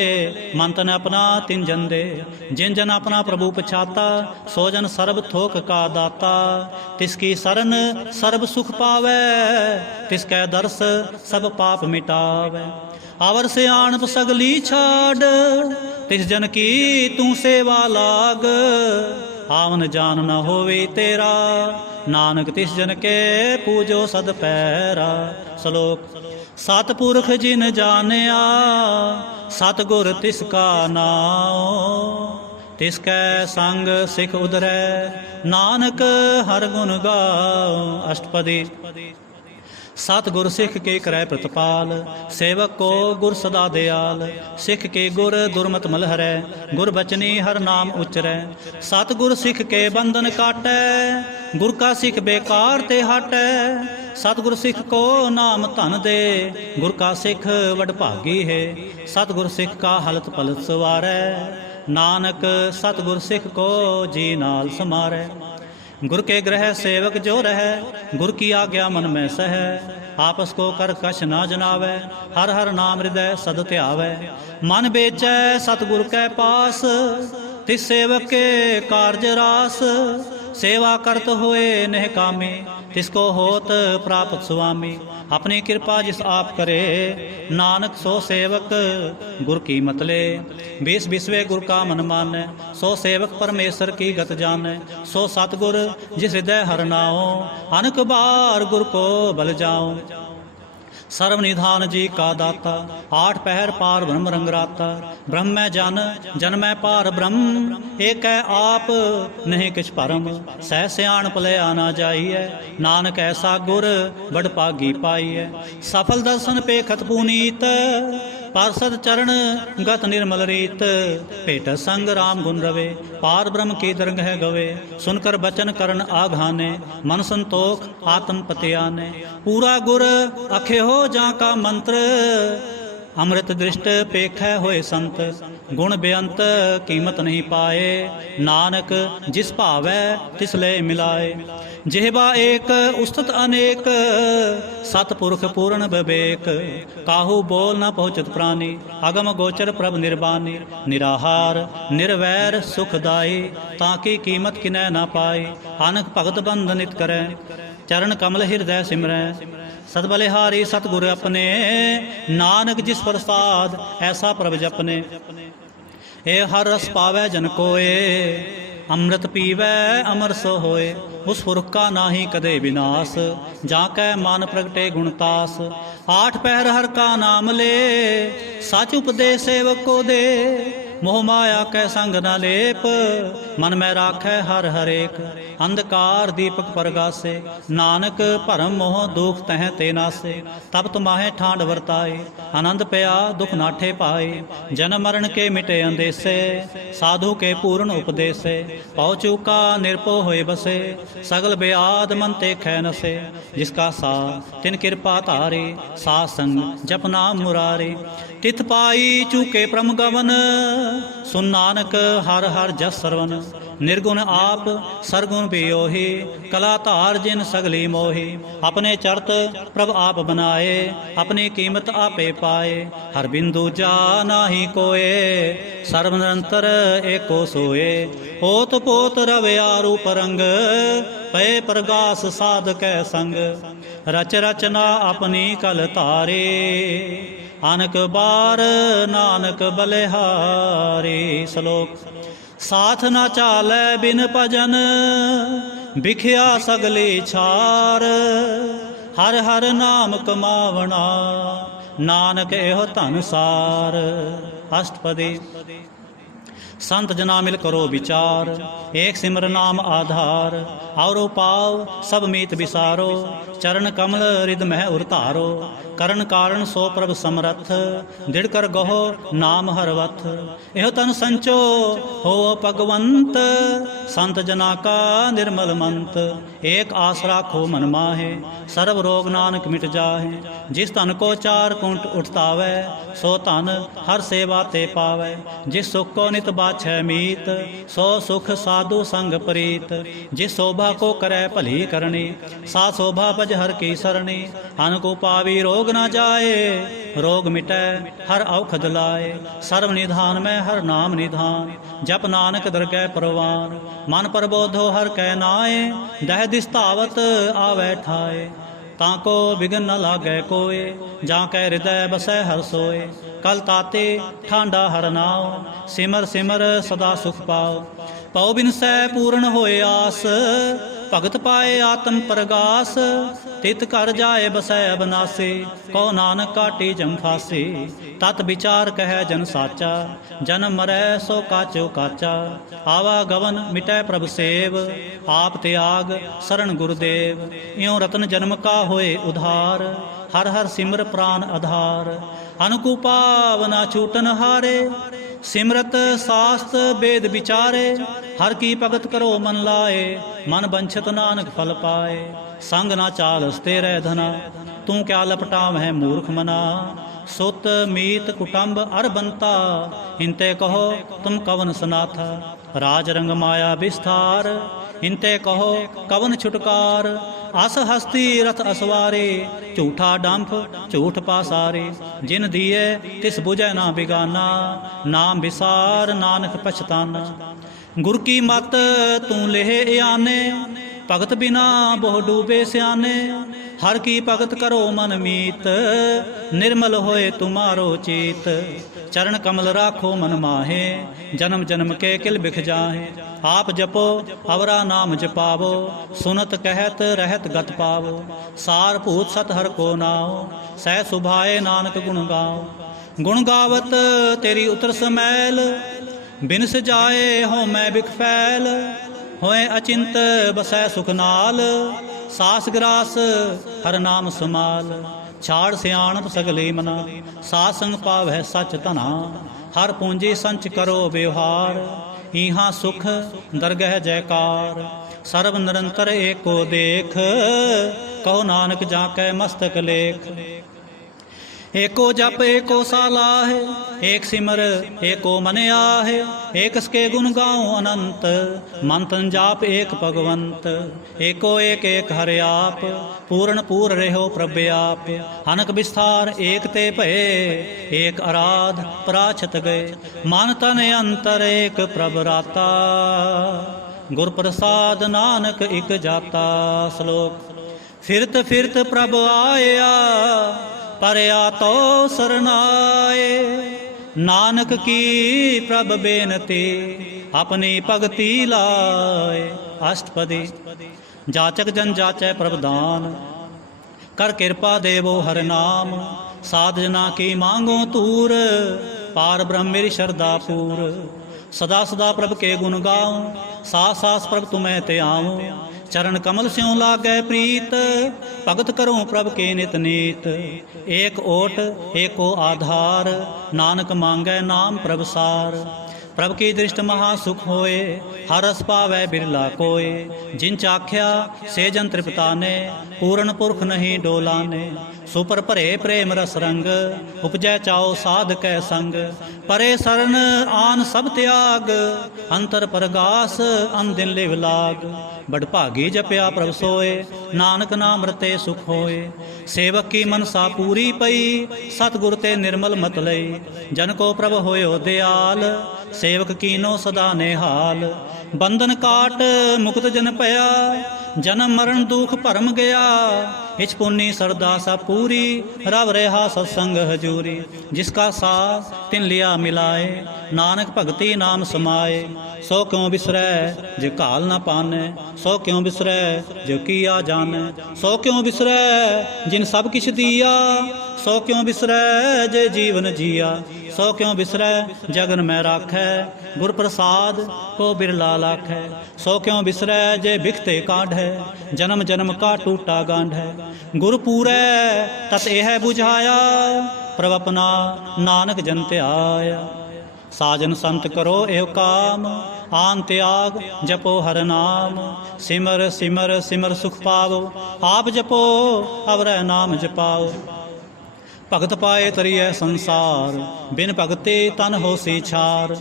मन तन अपना तिन जन दे। जिन जन अपना प्रभु पछाता, सो जन सर्ब थोक का दाता। तिसकी सरन सर्ब सुख पावै, तिसकै दर्श सब पाप मिटावै। आवर से आणप सगली छाड़, तिस जन की तू सेवा लाग। आवन जान न होवे तेरा, नानक तिस जन के पूजो सद पैरा। श्लोक। सतपुरख जिन जानिया, सतगुर तिसका नाम। तिसकै संग सिख उधरै, नानक हर गुण गाओ। अष्टपदी। सतगुर सिख के करै प्रतिपाल, सेवक को गुर सदा दयाल। सिख के गुर दुर्मत मल हरै, गुर बचनी हर नाम उचरै। सतगुर सिख के बंधन काटै, गुर का सिख बेकार ते हटै। सतगुर सिख को नाम धन दे, गुर का सिख वड भागी है। सतगुर सिख का हलत पलत सवारै, नानक सतगुर सिख को जी नाल समारै। गुर के ग्रह सेवक जो रहे, गुर की आज्ञा मन में सह। आपस को कर कछ ना जनावै, हर हर नाम हृदय सद ध्यावै। मन बेचै सतगुर कै पास, तिस सेवक के कारज रास। सेवा करत होए नेह कामी, तिसको होत प्राप्त सुआमी। अपनी कृपा जिस आप करे, नानक सो सेवक गुर की मतले। बीस बिसवे गुर का मन मानै, सो सेवक परमेश्वर की गत जानै। सो सतगुर जिस हृदय हर नाओ, अनक बार गुर को बल जाओ। सर्वनिधान जी का दाता, आठ पहर पार ब्रह्म रंगराता। ब्रह्म मैं जन, जन मैं पार ब्रह्म, एक है आप नहीं किछ परम। सह सियाण पले आना जाइए, नानक ऐसा गुर बड़ पागी पाइए। सफल दर्शन पेखत पुनीत, पार्षद चरण गत निर्मल रीत। भेट संग राम गुण रवे, पार ब्रह्म की दरगह गवे। सुनकर बचन करन आघाने, मन संतोख आत्म पतियाने। पूरा गुर अखे हो जा का मंत्र, अमृत दृष्ट पेखै होए संत। गुण बेअंत कीमत नहीं पाए, नानक जिस भावै तिस ले मिलाए। जेहबा एक उस्तत अनेक, सतपुरख पूर्ण विवेक। काहू बोल न पहुँचत प्राणी, अगम गोचर प्रभ निर्बानी। निराहार निर्वैर सुखदाई, ताकि कीमत किनै न पाई। अनक भगत बंध नित करै, चरण कमल हृदय सिमरै। सतबलिहारी सतगुर अपने, नानक जिस प्रसाद ऐसा प्रभ जपने। ए हर रस पावै जन कोय, अमृत पीवै अमर सो होए। उस पुरख का नाहि कदे विनाश, जाकै मन प्रगटे गुणतास। आठ पहर हर का नाम ले, सच उपदेश सेवक को दे। मोह माया कै संग न लेप, मन में राखै हर हरेक। अंधकार दीपक परगासे, नानक भरम मोह दुख तह ते नासे। तब तुम्हारे ठांड वरताए, आनंद पया दुख नाठे पाए। जन्म मरण के मिटे अंदेसे, साधु के पूर्ण उपदेसे। पौ चूका निरपो होए बसे, सगल बेआद मन ते खै नसे। जिसका सा तिन कृपा तारी, सा संग जपना मुरारी। तिथ पाई चूके प्रम गवन, सुन नानक हर हर जस सरवन। निर्गुण आप सरगुण बियोही, कला धार जिन सगली मोही। अपने चरत प्रभ आप बनाए, अपनी कीमत आपे पाए। हर बिंदु जा नाही कोए, सर्व निरंतर एको सोए। ओत पोत रवे आरूप रंग, पय प्रगास साध कै संग। रच रचना अपनी कल तारे, अनक बार नानक बलिहारी। श्लोक साथ न चालै बिन भजन, बिख्या सगली छार। हर हर नाम कमावना, नानक एहो धन सार। अष्टपदी संत जना मिल करो विचार, एक सिमर नाम आधार। और पाव सब मीत विसारो, चरण कमल हृद मह उरतारो। करण कारण सो प्रभ समरथ, दृढ़ कर गहो नाम हरवथ। एहो तन संचो हो भगवंत, संत जना का निर्मल मंत। एक आस राखो मन माहे, सर्व रोग नानक मिट जाहे। जिस तन को चार कुंट उठतावै, सो तन हर सेवा ते पावै। जिस सुख को नित बाछै मीत, सो सुख साधु संग प्रीत। जिस शोभा को करे भली करनी, सा शोभा भज हर की सरणी। अनक पावी रोग न जाए, रोग मिटै हर औखद लाए। सर्व निधान में हर नाम निधान, जप नानक दरगह परवान। मन प्रबोधो हर कै नाए, दह दिस धावत आवै ठाए। ताको विघ्न न लागै कोय, जाकै हृदय बसै हर सोए। कल ताते ठांडा हर नाओ, सिमर सिमर सदा सुख पाओ। पौ बिनसै पूर्ण होए आस, भगत पाए आत्म प्रगास। तित कर जाए बसै अबनासी, कहो नानक काटी जम फासी। तत विचार कहै जन साचा, जन्म मरै सो काचो काचा। आवागवन मिटै प्रभ सेव, आप त्याग शरण गुरुदेव। इयों रतन जन्म का होए उधार, हर हर सिमर प्राण आधार। अनुकुपावना छूटन हारे, सिमरत शास्त्र वेद विचारे। हर की भगत करो मन लाए, मन बंछत नानक फल पाए। संग ना चालस तेरे धना, तू क्या लपटाव है मूर्ख मना। सुत मीत कुटुंब अर बंता, इनते कहो तुम कवन सनाथा। राज रंग माया विस्तार, इनते कहो कवन छुटकार। अस हस्ती रथ असवारे, झूठा डंफ झूठ पासारे। जिन दिए तिस बुझै ना बिगाना, नाम विसार नानक पछताना। गुर की मत तू लेह आने, ਭਗਤ ਬਿਨਾ ਬਹੁ ਡੂਬੇ ਸਿਆਣੇ, ਹਰ ਕੀ ਭਗਤ ਕਰੋ ਮਨ ਮੀਤ, ਨਿਰਮਲ ਹੋਏ ਤੁਮਾਰੋ ਚੀਤ। ਚਰਨ ਕਮਲ ਰਾਖੋ ਮਨ ਮਾਹੇ, ਜਨਮ ਜਨਮ ਕੇ ਕਿਲ ਬਿਖ ਜਾਹੇ। ਆਪ ਜਪੋ ਅਵਰਾ ਨਾਮ ਜਪਾਵੋ, ਸੁਨਤ ਕਹਿਤ ਰਹਿਤ ਗਤ ਪਾਵੋ। ਸਾਰ ਭੂਤ ਸਤ ਹਰ ਕੋ ਨਾਉ, ਸਹਿ ਸੁਭਾਏ ਨਾਨਕ ਗੁਣ ਗਾਓ। ਗੁਣ ਗਾਵਤ ਤੇਰੀ ਉਤਰ ਸਮੈਲ, ਬਿਨ ਸਜਾਏ ਹੋ ਮੈਂ ਬਿਖ ਫੈਲ। ਹੋਏ ਅਚਿੰਤ ਬਸੈ ਸੁਖ ਨਾਲ, ਸਾਸ ਗਰਾਸ ਹਰ ਨਾਮ ਸਮਾਲ। ਛਾੜ ਸਿਆਣਪ ਸਗਲੇ ਮਨਾ, ਸਾਧ ਸੰਗ ਪਾਵੈ ਸਚ ਧਨਾ। ਹਰ ਪੂੰਜੀ ਸੰਚ ਕਰੋ ਵਿਵਹਾਰ, ਈਹਾਂ ਸੁਖ ਦਰਗਹਿ ਜੈਕਾਰ। ਸਰਬ ਨਿਰੰਤਰ ਏਕੋ ਦੇਖ, ਕਹੋ ਨਾਨਕ ਜਾ ਕੈ ਮਸਤਕ ਲੇਖ। ਏਕੋ ਜਪ ਏਕੋ ਸਾਲਾਹੇ, ਏਕ ਸਿਮਰ ਏਕੋ ਮਨ ਆਹੇ। ਏਕ ਸਕੇ ਗੁਣ ਗਾਉ ਅਨੰਤ, ਮਨ ਤਨ ਜਾਪ ਏਕ ਭਗਵੰਤ। ਏਕੋ ਏਕ ਏਕ ਹਰਿ ਆਪ, ਪੂਰਨ ਪੂਰ ਰਹਿਓ ਪ੍ਰਭ ਆਪ। ਅਨਕ ਵਿਸਥਾਰ ਏਕ ਤੇ ਭਏ, ਏਕ ਅਰਾਧ ਪਰਾਛਤ ਗਏ। ਮਨ ਤਨ ਅੰਤਰ ਏਕ ਪ੍ਰਭ ਰਾਤਾ, ਗੁਰ ਪ੍ਰਸਾਦ ਨਾਨਕ ਇਕ ਜਾਤਾ। ਸ਼ਲੋਕ। ਫਿਰਤ ਫਿਰਤ ਪ੍ਰਭ ਆਇਆ, ਪਰਿਆ ਤੋ ਸਰਨਾਏ। ਨਾਨਕ ਕੀ ਪ੍ਰਭ ਬੇਨਤੀ, ਆਪਣੀ ਭਗਤੀ ਲਾਏ। ਅਸ਼ਟਪਦੀ। ਜਾਚਕ ਜਨ ਜਾਚੈ ਪ੍ਰਭ ਦਾਨ, ਕਰ ਕਿਰਪਾ ਦੇਵੋ ਹਰਿ ਨਾਮ। ਸਾਧ ਜਨਾ ਕੀ ਮਾਂਗੋ ਤੂਰ, ਪਾਰ ਬ੍ਰਹਮ ਮੇਰੀ ਸ਼ਰਧਾ ਪੂਰ। ਸਦਾ ਸਦਾ ਪ੍ਰਭ ਕੇ ਗੁਣ ਗਾਉ, ਸਾਸ ਸਾਸ ਪ੍ਰਭ ਤੁਮੈ ਤੇ ਆਉ। ਚਰਨ ਕਮਲ ਸਿਉ ਲਾਗੈ ਪ੍ਰੀਤ, ਭਗਤ ਕਰੋ ਪ੍ਰਭ ਕੇ ਨਿਤ ਨੀਤ। ਏਕ ਓਟ ਏਕੋ ਆਧਾਰ, ਨਾਨਕ ਮੰਗੈ ਨਾਮ ਪ੍ਰਭ ਸਾਰ। ਪ੍ਰਭ ਕੀ ਦ੍ਰਿਸ਼ਟ ਮਹਾ ਸੁਖ ਹੋਏ, ਹਰ ਰਸ ਪਾਵੈ ਬਿਰਲਾ ਕੋਏ। ਜਿਨ ਚਾਖਿਆ ਸੇ ਜਨ ਤ੍ਰਿਪਤਾਨੇ, ਪੂਰਨ ਪੁਰਖ ਨਹੀਂ ਡੋਲਾਨੇ। ਸੁਪਰ ਭਰੇ ਪ੍ਰੇਮ ਰਸ ਰੰਗ, ਉਪਜੈ ਚਾਓ ਸਾਧ ਕੈ ਸੰਗ। ਪਰੇ ਸਰਨ ਆਨ ਸਭ ਤਿਆਗ, ਅੰਤਰ ਪਰਗਾਸ ਅਨਦਿਨ ਲਿਵ ਲਾਗ। ਬੜ ਭਾਗੀ ਜਪਿਆ ਪ੍ਰਭ ਸੋਏ, ਨਾਨਕ ਨਾਮ ਰਤੇ ਸੁਖ ਹੋਏ। ਸੇਵਕ ਕੀ ਮਨਸਾ ਪੂਰੀ ਪਈ, ਸਤਿਗੁਰ ਤੇ ਨਿਰਮਲ ਮਤ ਲਈ। ਜਨ ਕੋ ਪ੍ਰਭ ਹੋਇਓ ਦਿਆਲ, ਸੇਵਕ ਕੀਨੋ ਸਦਾ ਨਿਹਾਲ। ਬੰਧਨ ਕਾਟ ਮੁਕਤ ਜਨ ਭਇਆ, ਜਨਮ ਮਰਨ ਦੁਖ ਭਰਮ ਗਿਆ। ਇਛ ਪੁੰਨੀ ਸਰਦਾ ਸਭ ਪੂਰੀ, ਰਵ ਰਿਹਾ ਸਤਸੰਗ ਹਜੂਰੀ। ਜਿਸ ਕਾ ਸਾਥ ਤਿਨ ਲਿਆ ਮਿਲਾਏ, ਨਾਨਕ ਭਗਤੀ ਨਾਮ ਸਮਾਏ। ਸੋ ਕਿਉ ਬਿਸਰੈ ਜੇ ਘਾਲ ਨਾ ਪਾਨੈ, ਸੋ ਕਿਉ ਬਿਸਰੈ ਜੋ ਕੀਆ ਜਾਣੈ। ਸੋ ਕਿਉ ਬਿਸਰੈ ਜਿਨ ਸਭ ਕਿਛ ਦੀਆ, ਸੋ ਕਿਉ ਬਿਸਰੈ ਜੇ ਜੀਵਨ ਜੀਆ। ਸੋ ਕਿਉ ਬਿਸਰੈ ਜਗਨ ਮੈਂ ਰਾਖੈ, ਗੁਰ ਪ੍ਰਸਾਦ ਕੋ ਬਿਰਲਾ ਲਾਖੈ। ਸੋ ਕਿਉ ਬਿਸਰੈ ਜੇ ਬਿਖਤੇ ਕਾਢੈ, ਜਨਮ ਜਨਮ ਕਾ ਟੂਟਾ ਗਾਂਢੈ। ਗੁਰ ਪੂਰੈ ਤਤ ਇਹ ਬੁਝਾਇਆ, ਪ੍ਰਭ ਆਪਣਾ ਨਾਨਕ ਜਨ ਧਿਆਇਆ। ਸਾਜਨ ਸੰਤ ਕਰੋ ਇਹੋ ਕਾਮ, ਆਨ ਤਿਆਗ ਜਪੋ ਹਰਿ ਨਾਮ। ਸਿਮਰ ਸਿਮਰ ਸਿਮਰ ਸੁਖ ਪਾਵੋ, ਆਪ ਜਪੋ ਅਵਰੈ ਨਾਮ ਜਪਾਓ। ਭਗਤ ਪਾਏ ਤਰੀਐ ਸੰਸਾਰ, ਬਿਨ ਭਗਤੇ ਤਨ ਹੋਸੀ ਛਾਰ।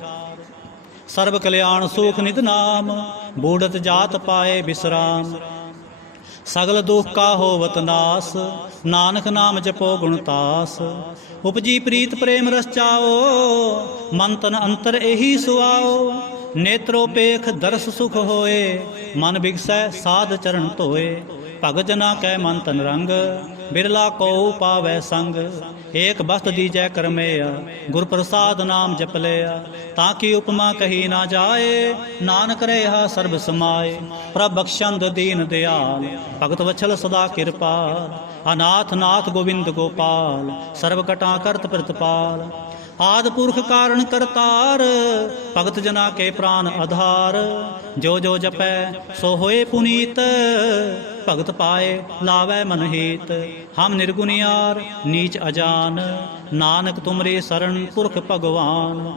ਸਰਬ ਕਲਿਆਣ ਸੁਖ ਨਿਤ ਨਾਮ, ਬੂੜਤ ਜਾਤ ਪਾਏ ਬਿਸਰਾਮ। ਸਗਲ ਦੁਖ ਕਾ ਹੋਵਤ ਨਾਸ, ਨਾਨਕ ਨਾਮ ਜਪੋ ਗੁਣਤਾਸ। ਉਪਜੀ ਪ੍ਰੀਤ ਪ੍ਰੇਮ ਰਸ ਚਾਓ, ਮਨ ਤਨ ਅੰਤਰ ਇਹੀ ਸੁਆਓ। ਨੇਤਰੋ ਪੇਖ ਦਰਸ ਸੁਖ ਹੋਏ, ਮਨ ਬਿਗਸੈ ਸਾਧ ਚਰਨ ਧੋਏ। ਭਗਤ ਜਨਾ ਕੈ ਮਨ ਤਨ ਰੰਗ, ਬਿਰਲਾ ਕੋ ਪਾਵੈ ਸੰਗ। ਏਕ ਬਸਤ ਦੀਜੈ ਕਰਮਿਆ, ਗੁਰ ਪ੍ਰਸਾਦ ਨਾਮ ਜਪ ਲਿਆ। ਤਾਂ ਕੀ ਉਪਮਾ ਕਹੀ ਨਾ ਜਾਏ, ਨਾਨਕ ਰਹਿਆ ਸਰਬ ਸਮਾਏ। ਪ੍ਰਭ ਬਖਸ਼ੰਦ ਦੀਨ ਦਿਆਲ, ਭਗਤ ਵਛਲ ਸਦਾ ਕਿਰਪਾਲ। ਅਨਾਥ ਨਾਥ ਗੋਬਿੰਦ ਗੋਪਾਲ, ਸਰਬ ਕਟਾ ਕਰਤ ਪ੍ਰਤਪਾਲ। ਆਦਿ ਪੁਰਖ ਕਾਰਨ ਕਰਤਾਰ, ਭਗਤ ਜਨਾ ਕੇ ਪ੍ਰਾਨ ਆਧਾਰ। ਜੋ ਜੋ ਜਪੈ ਸੋ ਹੋਏ ਪੁਨੀਤ, ਭਗਤ ਪਾਏ ਲਾਵੈ ਮਨ ਹੀਤ। ਹਮ ਨਿਰਗੁਨਿਆਰ ਨੀਚ ਅਜਾਨ, ਨਾਨਕ ਤੁਮਰੇ ਸਰਣ ਪੁਰਖ ਭਗਵਾਨ।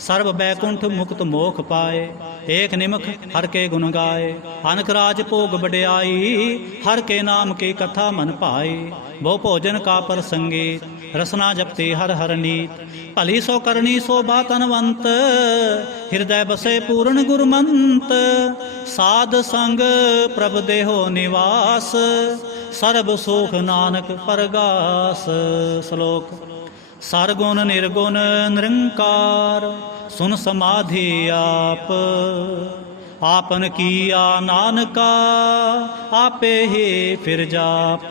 ਸਰਬ ਬੈਕੁੰਠ ਮੁਕਤ ਮੋਖ ਪਾਏ, ਏਕ ਨਿਮਖ ਹਰ ਕੇ ਗੁਣ ਗਾਏ। ਅਨਕ ਰਾਜ ਭੋਗ ਵਡਿਆਈ, ਹਰ ਕੇ ਨਾਮ ਕੀ ਕਥਾ ਮਨ ਭਾਈ। ਬਹੁ ਭੋਜਨ ਕਾ ਪ੍ਰਸੰਗੀ, ਰਸਨਾ ਜਪਤੀ ਹਰ ਹਰ ਨੀਤ। ਭਲੀ ਸੋ ਕਰਨੀ ਸੋਭਾ ਤਨਵੰਤ, ਹਿਰਦੈ ਬਸੇ ਪੂਰਨ ਗੁਰਮੰਤ। ਸਾਧ ਸੰਗ ਪ੍ਰਭ ਦੇਹੋ ਨਿਵਾਸ, ਸਰਬ ਸੁਖ ਨਾਨਕ ਪਰਗਾਸ। ਸ਼ਲੋਕ। ਸਰਗੁਣ ਨਿਰਗੁਣ ਨਿਰੰਕਾਰ, ਸੁਨ ਸਮਾਧੀ ਆਪ। आपन किया नानका आपे ही फिर जाप।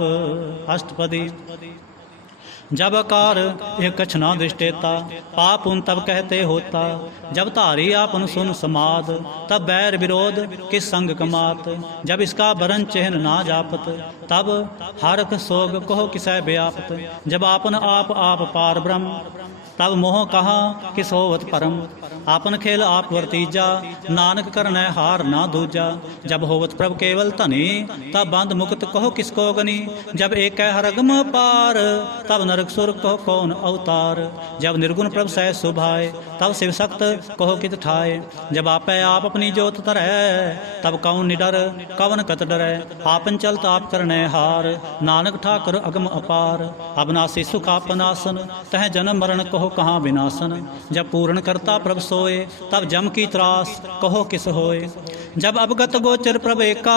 अष्टपदी। जब आकार एक कछ ना दृष्टेता पाप उन तब कहते होता। जब धारी आपन सुन समाद तब बैर विरोध किस संग कमात। जब इसका बरन चिन्ह ना जापत तब हरख सोग कहो किसै व्यापत। जब आपन आप पार ब्रह्म तब मोह कहा किस होवत परम। आपन खेल आप वर्तीजा नानक करनै हार ना दूजा। जब होवत प्रभ केवल धनी तब बंद मुक्त कहो किसको गनी। जब एक हरगम पार तब नरक सुर कहो कौन अवतार। जब निर्गुण प्रभ सह सुभाए तब शिव सक्त कहो कित ठाए। जब आपै आप अपनी जोत धरै तब कौन निडर कवन कत डरै। आपन चलत आप करनै हार नानक ठाकुर अगम अपार। अविनाशी सुख आपनासन तह जन्म मरण कहो कहाँ विनाशन। जब पूर्ण करता प्रभ सोए तब जम की त्रास कहो किस होए। जब अवगत गोचर प्रभ एका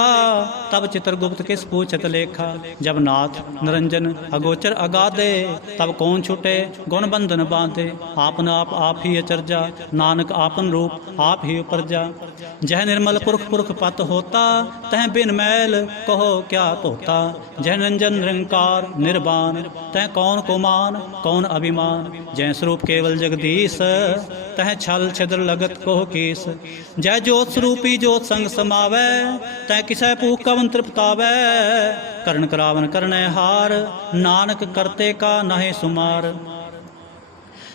तब चित्रगुप्त किस पूछत लेखा। जब नाथ निरंजन अगोचर अगाधे तब कौन छुटे गुण बंधन बांधे। आपन आप ही अचरजा नानक आपन रूप आप ही उपरजा। जह निर्मल पुरख पुरख पत होता तह बिन मैल कहो क्या धोता। जह निरंजन निरंकार निर्वाण तह कौन को मान कौन अभिमान। जय स्वरूप केवल जगदीश तह छल छिद्र लगत कोह कीस। जय ज्योत स्वरूपी ज्योत संग समावै तह किसै पूख कवन तृप्तावै। करण करावन करनै हार नानक करते का नाहि सुमार।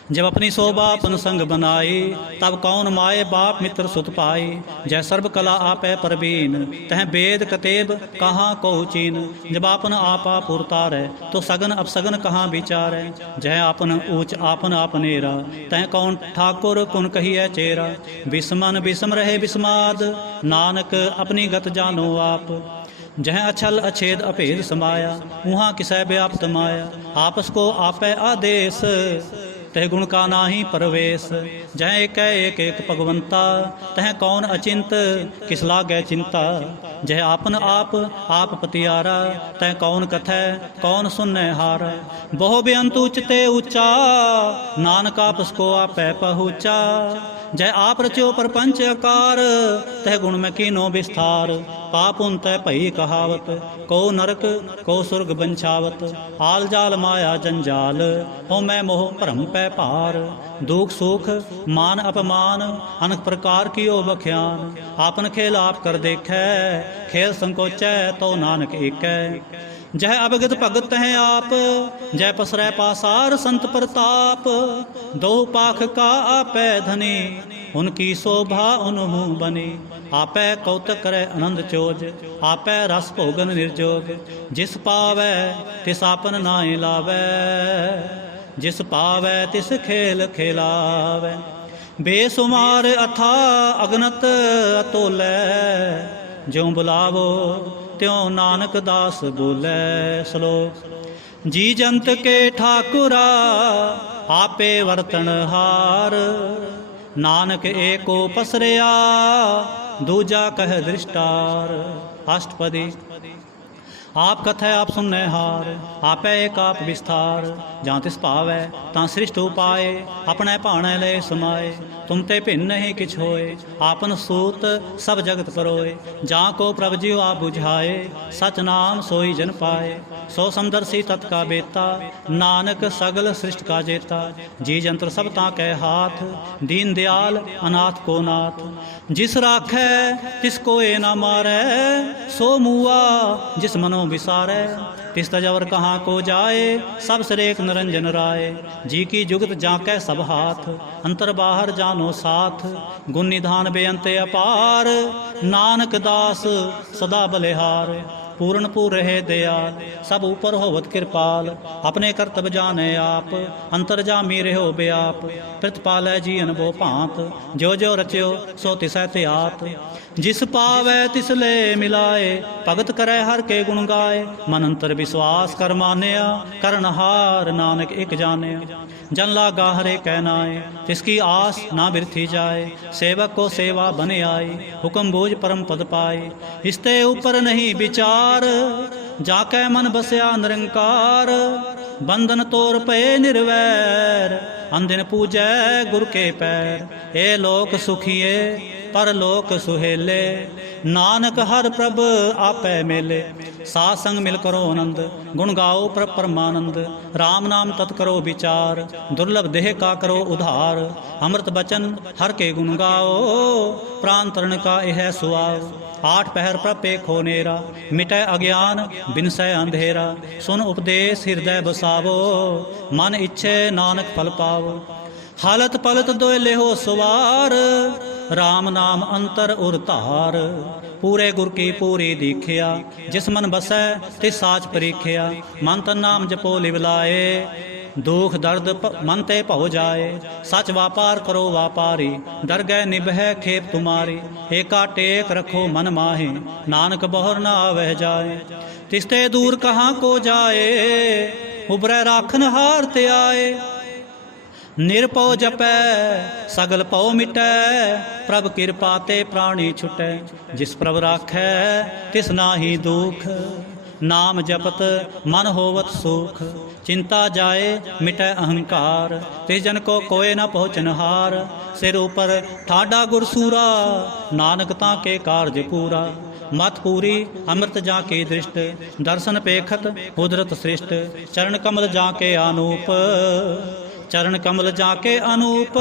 जब अपनी शोभा अपन संग बनाई तब कौन माए बाप मित्र सुत पाई। जय सर्व कला आपै परवीन तह वेद कतेब कहाँ को चीन। जब आपन आपा पुरतारै तो सगन अपसगन कहाँ विचारै। जय आपन ऊंच आपन आपनेरा तह कौन ठाकुर कुन कहिए चेरा। विस्मन विस्म रहे विस्माद नानक अपनी गत जानो आप। जह अछल अछेद अभेद समाया वहाँ किसै व्याप्त माया। आपस को आपै आदेश तह गुण का नाही परवेश। जह एक एक भगवंता तह कौन अचिंत किस लागै चिंता। जह आपन आप पतियारा तह कौन कथै कौन सुनै हारा। बहु बेअंत उचते ऊंचा नानक आपस को आपै पहुँचा। जय आप रच्यो परपंच आकार तह गुण में कीनो विस्तार। पाप उन तय भई कहावत को नरक को सुर्ग बंछावत। आल जाल माया जंजाल हो मैं मोह भरम पै पार। दुख सुख मान अपमान अनेक प्रकार की ओ बख्यान। आपन खेल आप कर देखै खेल संकोचै तो नानक एकै। जह अवगत भगत हैं आप जय पसरै पासार संत प्रताप। दो पाख का आपै धनी उनकी शोभा उन्हु बनी। आपै कौतक करे आनंद चोज आपै रस भोगन निर्जोग। जिस पावै तिस आपन नाय लावै जिस पावै तिस खेल खेलावै। बेसुमार अथा अगनत अतोलै ज्यों बुलावो त्यों नानक दास बोलै। श्लोक। जी जंत के ठाकुरा आपे वर्तन हार नानक एको पसरिया दूजा कह दृष्टार। अष्टपदी। आप कथै आप सुननै हार आपै एक आप विस्तार। जहाँ तिस भावै तां सृष्ट उपाय अपने भाणै ले समाए। तुम ते भिन्न नहीं किछ होए आपन सूत सब जगत परोए। जहाँ को प्रभ जियो आप बुझाए सच नाम सोई जन पाए। सो समदर्शी तत् का बेता नानक सगल सृष्ट का जेता। जी जंत्र सब ताकै हाथ दीन दयाल अनाथ को नाथ। जिस राखै तिस कोय न मारै सो मुआ जिस मनो विसारै। तिस तजवर कहाँ को जाए सब सरेक निरंजन राय। जी की जुगत जाकै सब हाथ अंतर बाहर जानो साथ। गुण निधान बेअंत अपार नानक दास सदा बलिहार। पूर्ण पूर रहे दयाल सब ऊपर होवत कृपाल। अपने कर्तव्य जाने आप अंतर जामी रहो व्याप। प्रतिपालै जी अनबो भांत जो जो रच्यो सो तिसै त्यात। जिस पावै तिस ले मिलाए भगत करै हर के गुण गाए। मन अंतर विश्वास कर मानिया करनहार नानक एक जानिया। जन लागा हरे कहनाए तिसकी आस ना बिरथी जाए। सेवक को सेवा बने आई हुक्म बूझ परम पद पाए। इसते ऊपर नहीं विचार जाकै मन बसया निरंकार। बंधन तोर पे निर्वैर ਅੰਦਿਨ ਪੂਜੈ ਗੁਰ ਕੇ ਪੈਰ। ਇਹ ਲੋਕ ਸੁਖੀਏ ਪਰ ਲੋਕ ਸੁਹੇਲੇ, ਨਾਨਕ ਹਰ ਪ੍ਰਭ ਆਪੈ ਮੇਲੇ। ਸਾਧ ਸੰਗ ਮਿਲ ਕਰੋ ਆਨੰਦ, ਗੁਣ ਗਾਓ ਪ੍ਰਭ ਪਰਮਾਨੰਦ। ਰਾਮ ਨਾਮ ਤਤ ਕਰੋ ਵਿਚਾਰ, ਦੁਰਲਭ ਦੇਹ ਕਾ ਕਰੋ ਉਧਾਰ। ਅੰਮ੍ਰਿਤ ਬਚਨ ਹਰ ਕੇ ਗੁਣ ਗਾਓ, ਪ੍ਰਾਨ ਤਰਨ ਕਾ ਇਹ ਸੁਆਵ। आठ पहर प्रभ पेखो नेरा, मिटै अज्ञान बिनसै अंधेरा। सुन उपदेश हृदय बसावो, मन इच्छे नानक फल पावो। हालत पलत दोय लेहो सवार, राम नाम अंतर उर धार। पूरे गुर की पूरी दीखिया, जिस मन बसै तिस साच परीखिया। मन तन नाम जपो लिव लाए, दुख दर्द मन ते भव जाए। सच व्यापार करो व्यापारी, डर गए निभह खेप तुम्हारी। एका टेक रखो मन माहे, नानक बहुर न आवह जाए। तिसते दूर कहाँ को जाए, उबरै राखन हार ते आए। निरपौ जपै सगल पौ मिटै, प्रभ कृपा ते प्राणी छुटै। जिस प्रभ राखै तिस नाहि दुख, नाम जपत मन होवत सुख। चिंता जाए मिटै अहंकार, तिस जन को कोय न पहुँचन हार। सिर ऊपर ठाडा गुरसूरा, नानक ताके कारज पूरा। मत पूरी अमृत जाके दृष्ट, दर्शन पेखत उदरत सृष्ट। चरण कमल जाके अनूप, चरण कमल जाके अनूप।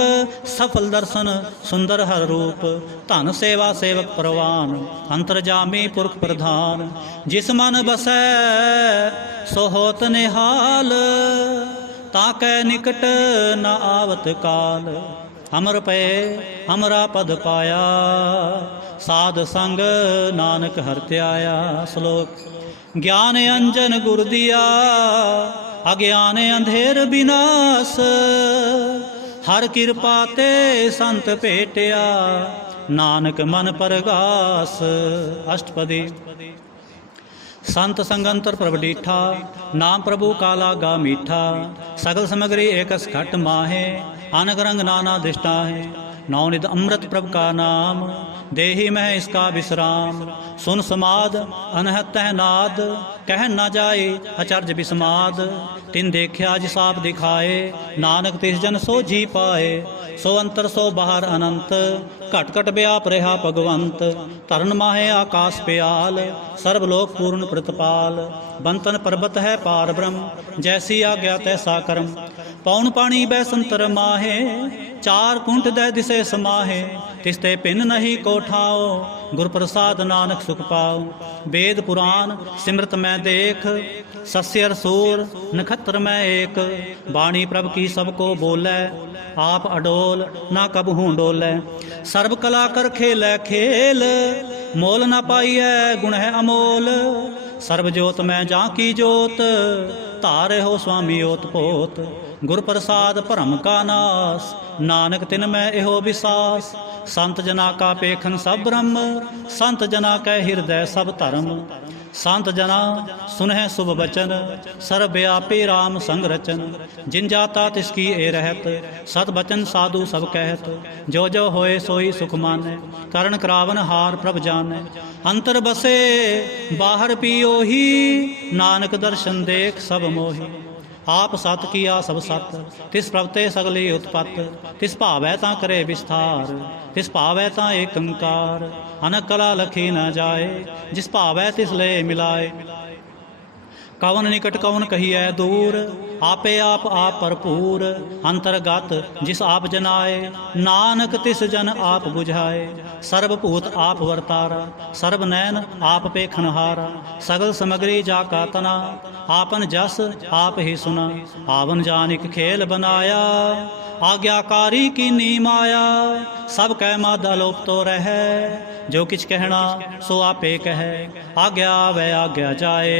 सफल दर्शन सुंदर हर रूप, धन सेवा सेवक परवान। अंतरजामी पुरख प्रधान, जिस मन बसै सो होत निहाल। ताकै निकट न आवत काल, अमर पे अमरा पद पाया। साध संग नानक हर त्याया। श्लोक ज्ञान अंजन गुर दिया, अज्ञान अंधेर विनाश। हर कृपा ते संत भेटिया, नानक मन परगास। अष्टपदी संत संगंतर प्रभ डीठा, नाम प्रभु का लागा मीठा। सगल समग्री एकस घट माहे, अनग रंग नाना दृष्टा है। नवनिध अमृत प्रभ का नाम, देहि में इसका विश्राम। सुन समाद अनहत नाद, कह न जाए अचर्ज विस्माद। तिन देखा जिस आप दिखाए, नानक तिस जन सो जी पाए। सो अंतर सो बाहर अनंत, घट घट व्याप रहा भगवंत। तरन माहे आकाश प्याल, सर्वलोक पूर्ण प्रतिपाल। बंतन पर्वत है पार ब्रह्म, जैसी आज्ञा तैसा कर्म। पौन पानी बैसंतर माहे, चार कुंठ दै दिसे समाहे। तिसते भिन्न नहीं को ठाओ, गुर प्रसाद नानक सुख पाओ। वेद पुराण सिमरत मैं देख, सस्य रसूर नखत्र मैं एक। बाणी प्रभ की सबको बोलै, आप अडोल ना कबहूँ डोलै। सर्व कला कर खेलै खेल, मोल न पाइयै गुण है अमोल। सर्व जोत मैं जा की जोत, धारे हो स्वामी ओत पोत। गुर प्रसाद भरम का नाश, नानक तिन मैं एहो विसास। संत जना का पेखन सब ब्रह्म, संत जना कै हृदय सब धर्म। संत जना सुनह शुभ बचन, सर्वव्यापी राम संग रचन। जिन जाता तिसकी ए रहत, सत बचन साधु सब कहत। जो जो होए सोई सुख मानै, करण करावन हार प्रभ जानै। अंतर बसे बाहर पियो ही, नानक दर्शन देख सब मोही। आप सत किया सब सत, तिस प्रभते सगली उत्पत। तिस भावै तां करे विस्तार, तिस भावै तां एक अंकार। अनक कला लखी न जाए, जिस भावै तिस ले मिलाए। कवन निकट कवन कहिए दूर, आपे आप भरपूर। अंतर्गत जिस आप जनाए, नानक तिस जन आप बुझाए। सर्वभूत आप वर्तारा, सर्व नैन आप पेखनहारा। सगल समग्री जाका तना, आपन जस आप ही सुना। आवन जानिक खेल बनाया, आज्ञाकारी की नी माया। सब कह मद अलोप तो रह, जो किछ कहना सो आपे कह। आज्ञा आवे आज्ञा जाए,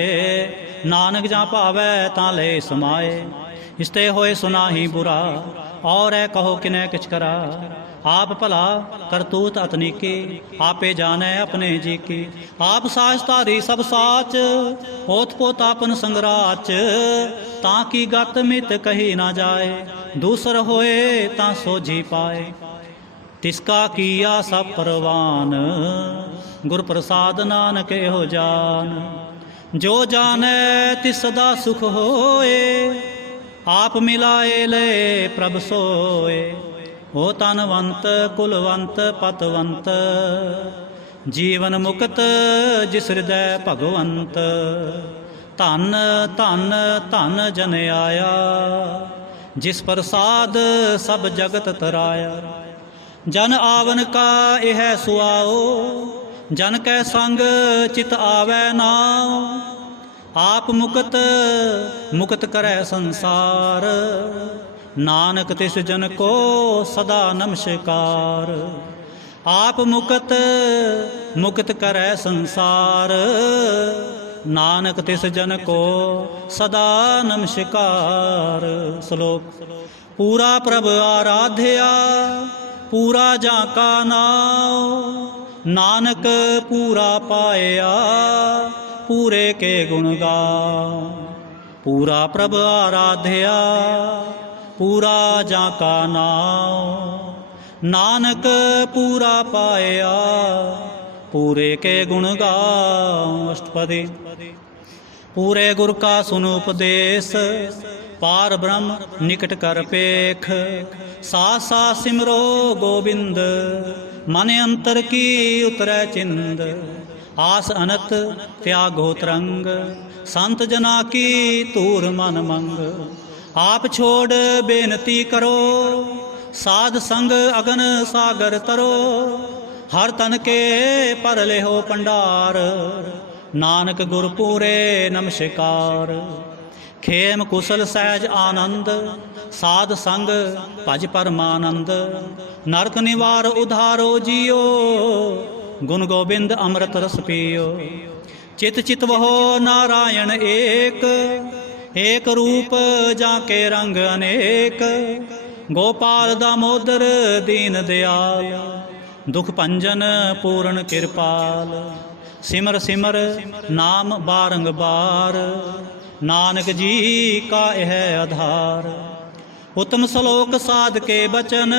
नानक जा भावै तां ले समाए। इसते होए सुना ही बुरा, और है कहो किनै किछ करा। आप भला करतूत अतनीकी, आपे जाने अपने जी की। आप साजधारी सब साच, ओत पोत आपन संगराच। ताकि गत मित कही ना जाए, दूसर होए तां सोझी पाए। तिसका किया सब परवान, गुर प्रसाद नानक एहो जान। जो जानै तिस सदा सुख होए, आप मिलाए ले प्रभ सोए। हो तनवंत कुलवंत पतवंत, जीवन मुक्त जिस हृदय भगवंत। धन धन धन जन आया, जिस प्रसाद सब जगत तराया। जन आवन का यह सुआओ, जन कै संग चित आवै नाओ। आप मुकत मुकत करै संसार, नानक तिस जन को सदा नमस्कार। आप मुकत मुकत करै संसार, नानक तिस जन को सदा नमस्कार। श्लोक। पूरा प्रभ आराध्या, पूरा जाका नाम। नानक पूरा पाया, पूरे के गुण गाओ। पूरा प्रभ आराध्या, पूरा जाका नाम। नानक पूरा पाया, पूरे के गुण गाओ। अष्टपदी। पूरे गुर का सुन उपदेश, पार ब्रह्म निकट कर पेख। साथ साथ सिमरो गोबिंद, मन अंतर की उतरै चिंद। आस अनत त्यागो तरंग, संत जना की तूर मन मंग। आप छोड़ बेनती करो, साध संग अगन सागर तरो। हर तन के पर लेहो पंडार, नानक गुर पूरे नमस्कार। खेम कुशल सहज आनंद, साध संग भज परमानंद। नरक निवार उधारो जियो, गुण गोबिंद अमृत रस पियो। चित चित वहो नारायण एक, एक रूप जाके रंग अनेक। गोपाल दामोदर दीन दयाल, दुख भंजन पूर्ण कृपाल। सिमर सिमर नाम बारंबार, नानक जी का यह आधार। उत्तम श्लोक साध के बचन,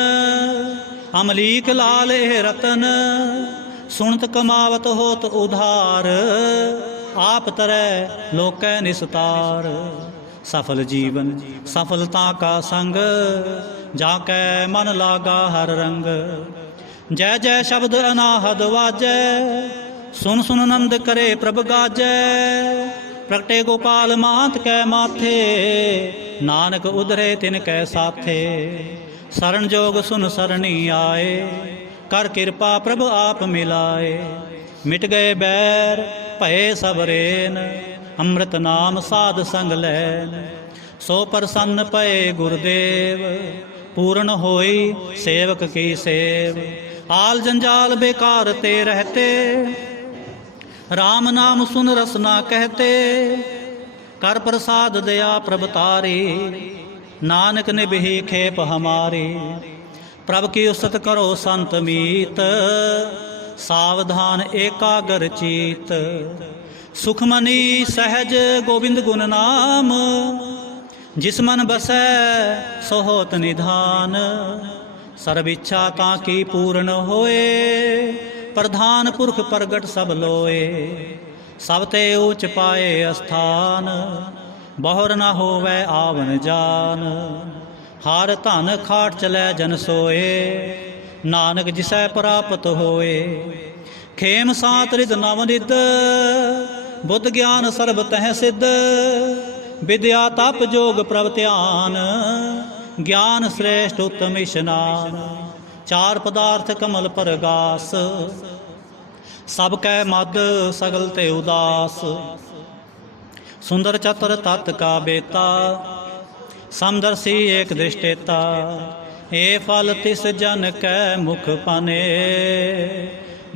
अमलीक लाल यह रतन। सुनत कमावत होत उधार, आप तरह लोकै निस्तार। सफल जीवन सफलता का संग, जाकै मन लागा हर रंग। जय जय शब्द अनाहद वाजै, सुन सुन नंद करे प्रभ गाजै। प्रगटे गोपाल मात कै माथे, नानक उधरे तिन कै साथे। शरण जोग सुन सरणी आए, कर कृपा प्रभ आप मिलाए। मिट गए बैर भये सब रेन, अमृत नाम साध संग लैन। सो प्रसन्न पए गुरुदेव, पूर्ण होई सेवक की सेव। आल जंजाल बेकार ते रहते, राम नाम सुन रसना कहते। कर प्रसाद दया प्रभ तारी, नानक निभि खेप हमारी। प्रभ की उस्तत करो संत मीत, सावधान एकाग्र चीत। सुखमनी सहज गोविंद गुण नाम, जिस मन बसै सो होत निधान। सर्व इच्छा ताकी पूर्ण होए, प्रधान पुरख प्रगट सब लोए। सब ते ऊच पाए अस्थान, बहुर न होवै आवन जान। हर धन खाट चलै जन सोए, नानक जिसै प्राप्त होए। खेम सात रिद नव निद, बुद्ध ज्ञान सर्ब तह सिद्ध। विद्या तप जोग प्रभ ध्यान, ज्ञान श्रेष्ठ उत्तम इशनान। चार पदार्थ कमल परगास, सब कै मद सगल ते उदास। सुंदर चतर तत् का बेता, समदर्शी एक दृष्टेता। ए फल तिस जन कै मुख पने,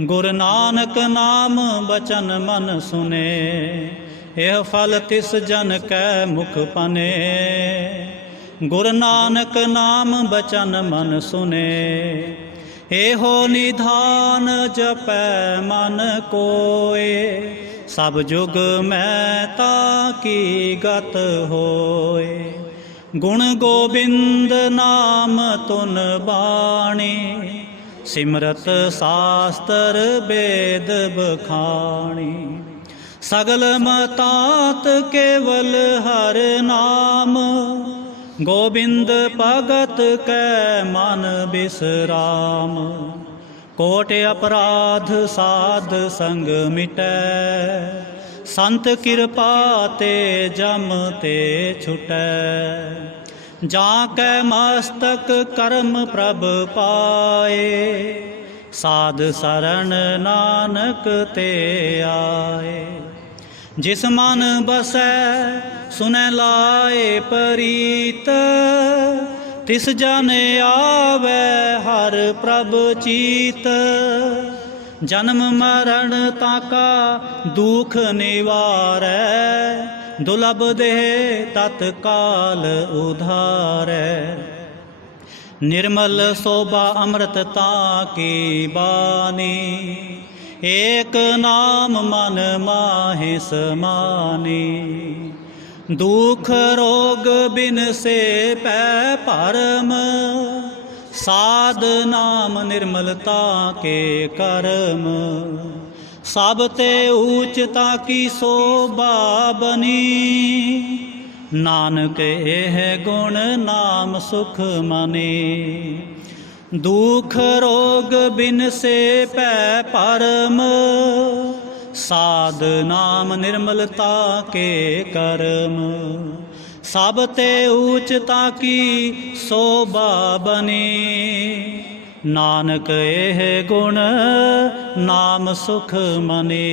गुरु नानक नाम बचन मन सुने। यह फल तिस जन कै मुख पने, गुरु नानक नाम बचन मन सुने। एहो निधान जपै मन कोय, सब जुग मैं ताकी गत होय। गुण गोबिंद नाम तुन बाणी, सिमरत शास्त्र वेद बखाणी। सगल मतात केवल हर नाम, गोबिंद भगत कै मन बिसराम, कोट अपराध साध संग मिटै, संत कृपा ते जम ते छुटै, जाकै मस्तक कर्म प्रभ पाए, साध शरण नानक ते आए। जिस मन बसै सुनै लाए परीत, तिस जन आवे हर प्रभ चीत, जन्म मरण ताका दुख निवारै, दुर्लभ देह तत्काल उधारै। निर्मल शोभा अमृत ताकी बानी, एक नाम मन माहि समानी, दुख रोग बिन से पै परम, साध नाम निर्मलता के कर्म। सब ते ऊचता की शोभा बनी, नानक एह गुण नाम सुख मने। दुख रोग बिन से पै परम, साध नाम निर्मलता के कर्म। सब ते ऊचता की शोभा बनी, नानक एह गुण नाम सुख मने।